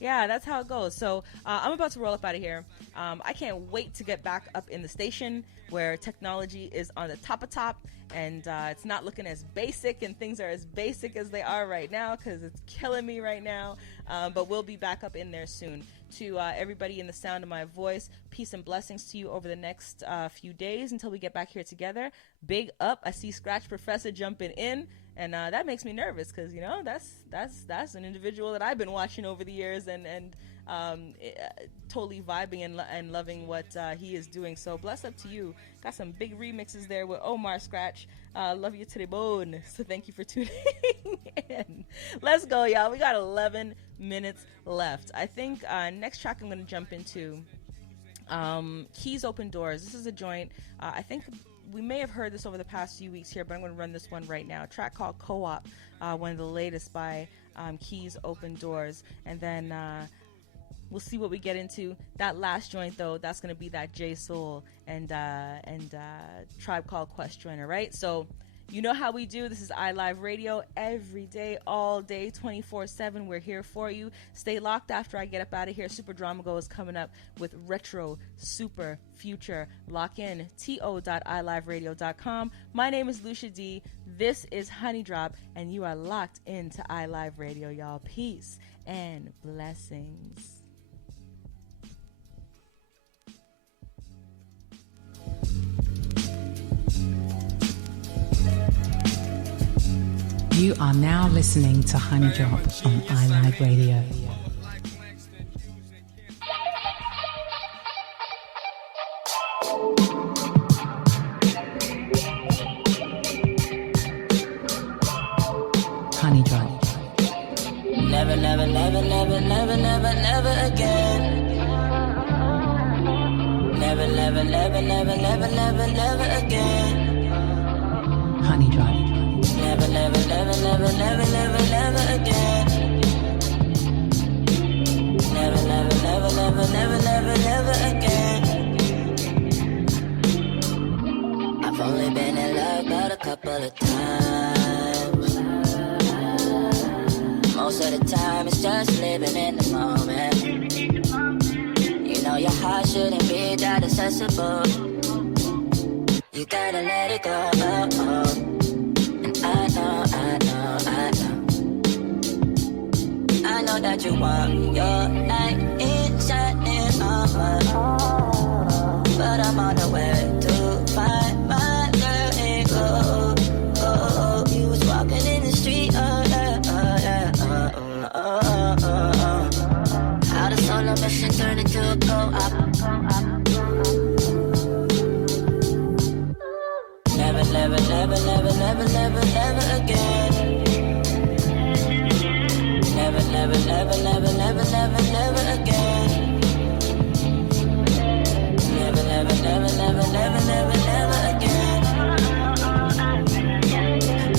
Yeah, that's how it goes. So I'm about to roll up out of here. I can't wait to get back up in the station where technology is on the top and it's not looking as basic and things are as basic as they are right now, because it's killing me right now. But we'll be back up in there soon. To everybody in the sound of my voice, peace and blessings to you over the next few days until we get back here together. Big up. I see Scratch Professor jumping in, and that makes me nervous, because that's an individual that I've been watching over the years and totally vibing and loving what he is doing. So bless up to you. Got some big remixes there with Omar Scratch. Love you to the bone. So thank you for tuning in. Let's go, y'all. We got 11 minutes left. I think next track I'm going to jump into Keys Open Doors. This is a joint. I think we may have heard this over the past few weeks here, but I'm going to run this one right now. A track called Co-op, one of the latest by Keys Open Doors. And then we'll see what we get into. That last joint, though, that's going to be that J Soul and Tribe Called Quest joint, all right? So you know how we do. This is iLive Radio every day, all day, 24/7. We're here for you. Stay locked after I get up out of here. Super Drama Go is coming up with Retro Super Future. Lock in, to.iliveradio.com. My name is Lucia Dee. This is Honey Drop, and you are locked into iLive Radio, y'all. Peace and blessings. You are now listening to Honey Drop on iLive Radio. Honey Drop. Never, never, never, never, never, never, never again. Never, never, never, never, never, never, never again. Honey Drop. Never, never, never, never, never, never, never again. Never, never, never, never, never, never, never again. I've only been in love but a couple of times. Most of the time it's just living in the moment. You know your heart shouldn't be that accessible. gotta let it go. And I know I know that you want your light in shining on, but I'm on the way to find my girl and go. You was walking in the street, How the solar mission turned into a go-up. Never, never, never, never, never, never, never again. Never, never, never, never, never, never, never again. Never, never, never, never, never, never, never again.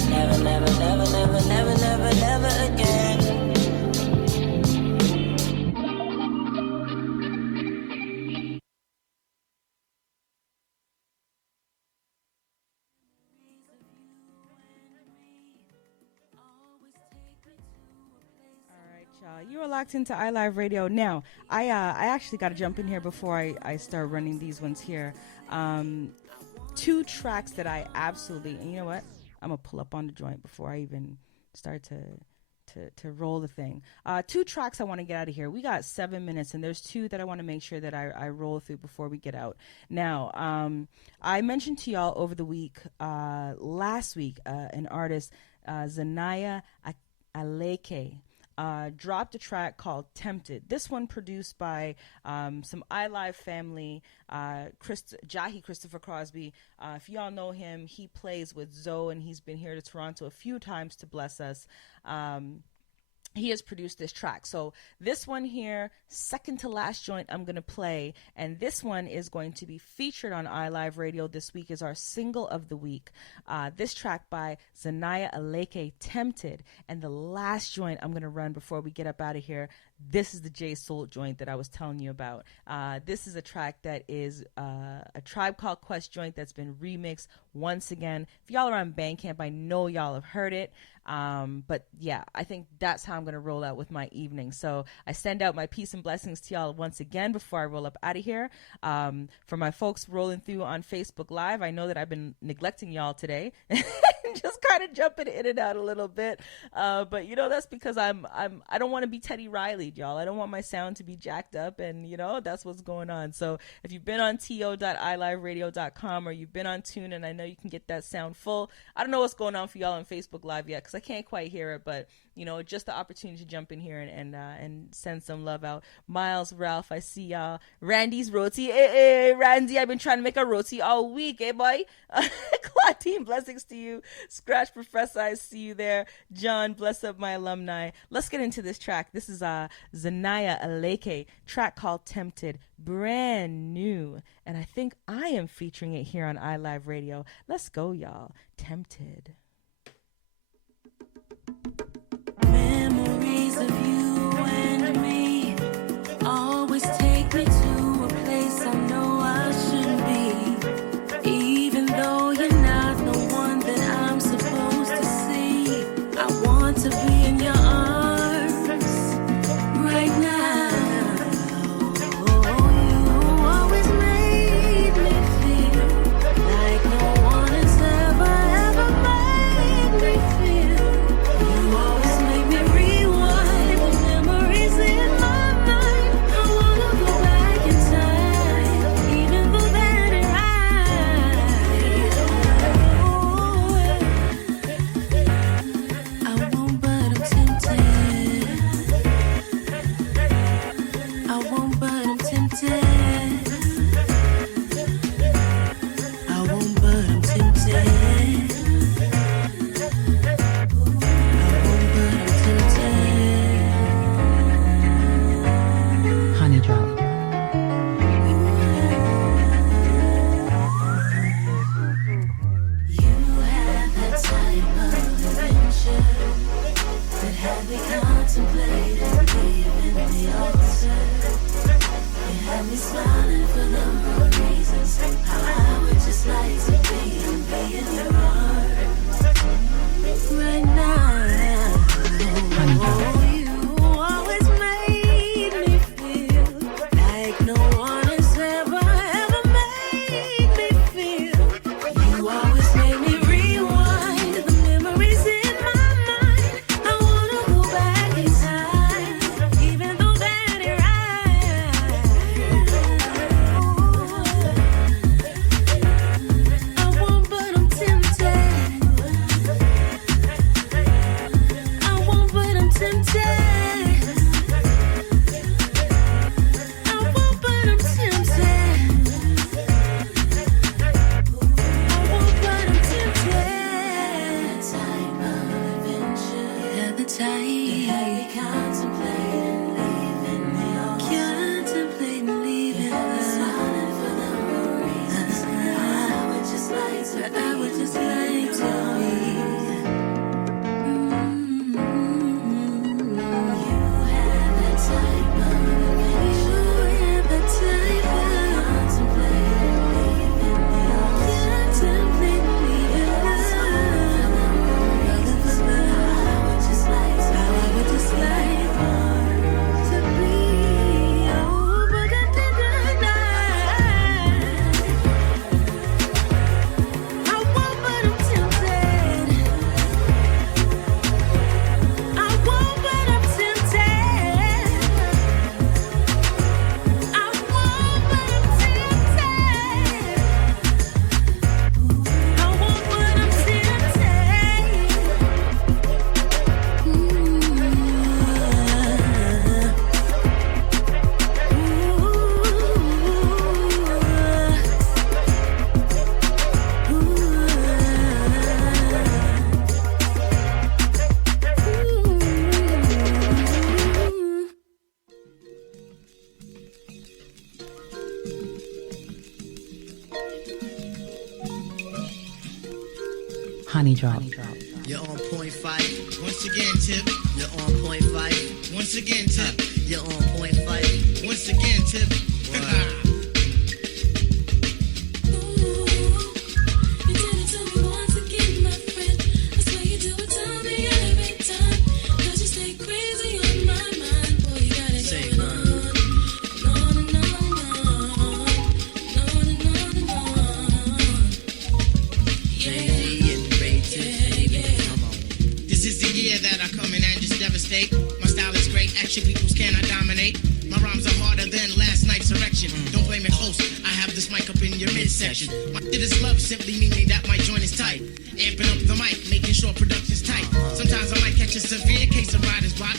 Never, never, never, never, never, never, never again. You are locked into iLive Radio. Now, I actually got to jump in here before I start running these ones here. 2 tracks that I absolutely, and you know what? I'm going to pull up on the joint before I even start to roll the thing. 2 tracks I want to get out of here. We got 7 minutes, and there's 2 that I want to make sure that I roll through before we get out. Now, I mentioned to y'all over the week, last week, an artist, Zanaya Aleke, dropped a track called Tempted. This one produced by some iLive family, Jahi Christopher Crosby. If y'all know him, he plays with Zoe, and he's been here to Toronto a few times to bless us. He has produced this track. So this one here, second to last joint I'm going to play, and this one is going to be featured on iLive Radio this week as our single of the week. This track by Zanaya Aleke, Tempted. And the last joint I'm going to run before we get up out of here, this is the J Soul joint that I was telling you about. This is a track that is a Tribe Called Quest joint that's been remixed once again. If y'all are on Bandcamp, I know y'all have heard it. But yeah, I think that's how I'm going to roll out with my evening. So I send out my peace and blessings to y'all once again before I roll up out of here. For my folks rolling through on Facebook Live, I know that I've been neglecting y'all today. Just kind of jumping in and out a little bit. But you know, that's because I don't want to be Teddy Riley, y'all. I don't want my sound to be jacked up, and you know, that's what's going on. So if you've been on to.iliveradio.com or you've been on Tune, and I know you can get that sound full. I don't know what's going on for y'all on Facebook Live yet, because I can't quite hear it, but you know, just the opportunity to jump in here and send some love out. Miles, Ralph, I see y'all. Randy's roti. Hey, Randy, I've been trying to make a roti all week, boy? Claudine, blessings to you. Scratch Professor, I see you there. John, bless up my alumni. Let's get into this track. This is Zanaya Aleke, track called Tempted, brand new. And I think I am featuring it here on iLive Radio. Let's go, y'all. Tempted. Memories of you and me always take me to a place I know I shouldn't be. Even though you're not the one that I'm supposed to see, I want to be in your arms right now. You always made me feel like no one has ever made Honey Drop. You're on point five. Once again, Tip. You're on point five. Once again, Tip. You're on point five. Once again, Tip. My style is great, action peoples cannot dominate. My rhymes are harder than last night's erection. Don't blame it close, I have this mic up in your midsection. My shit is love, simply meaning that my joint is tight. Amping up the mic, making sure production's tight. Sometimes I might catch a severe case of writer's block.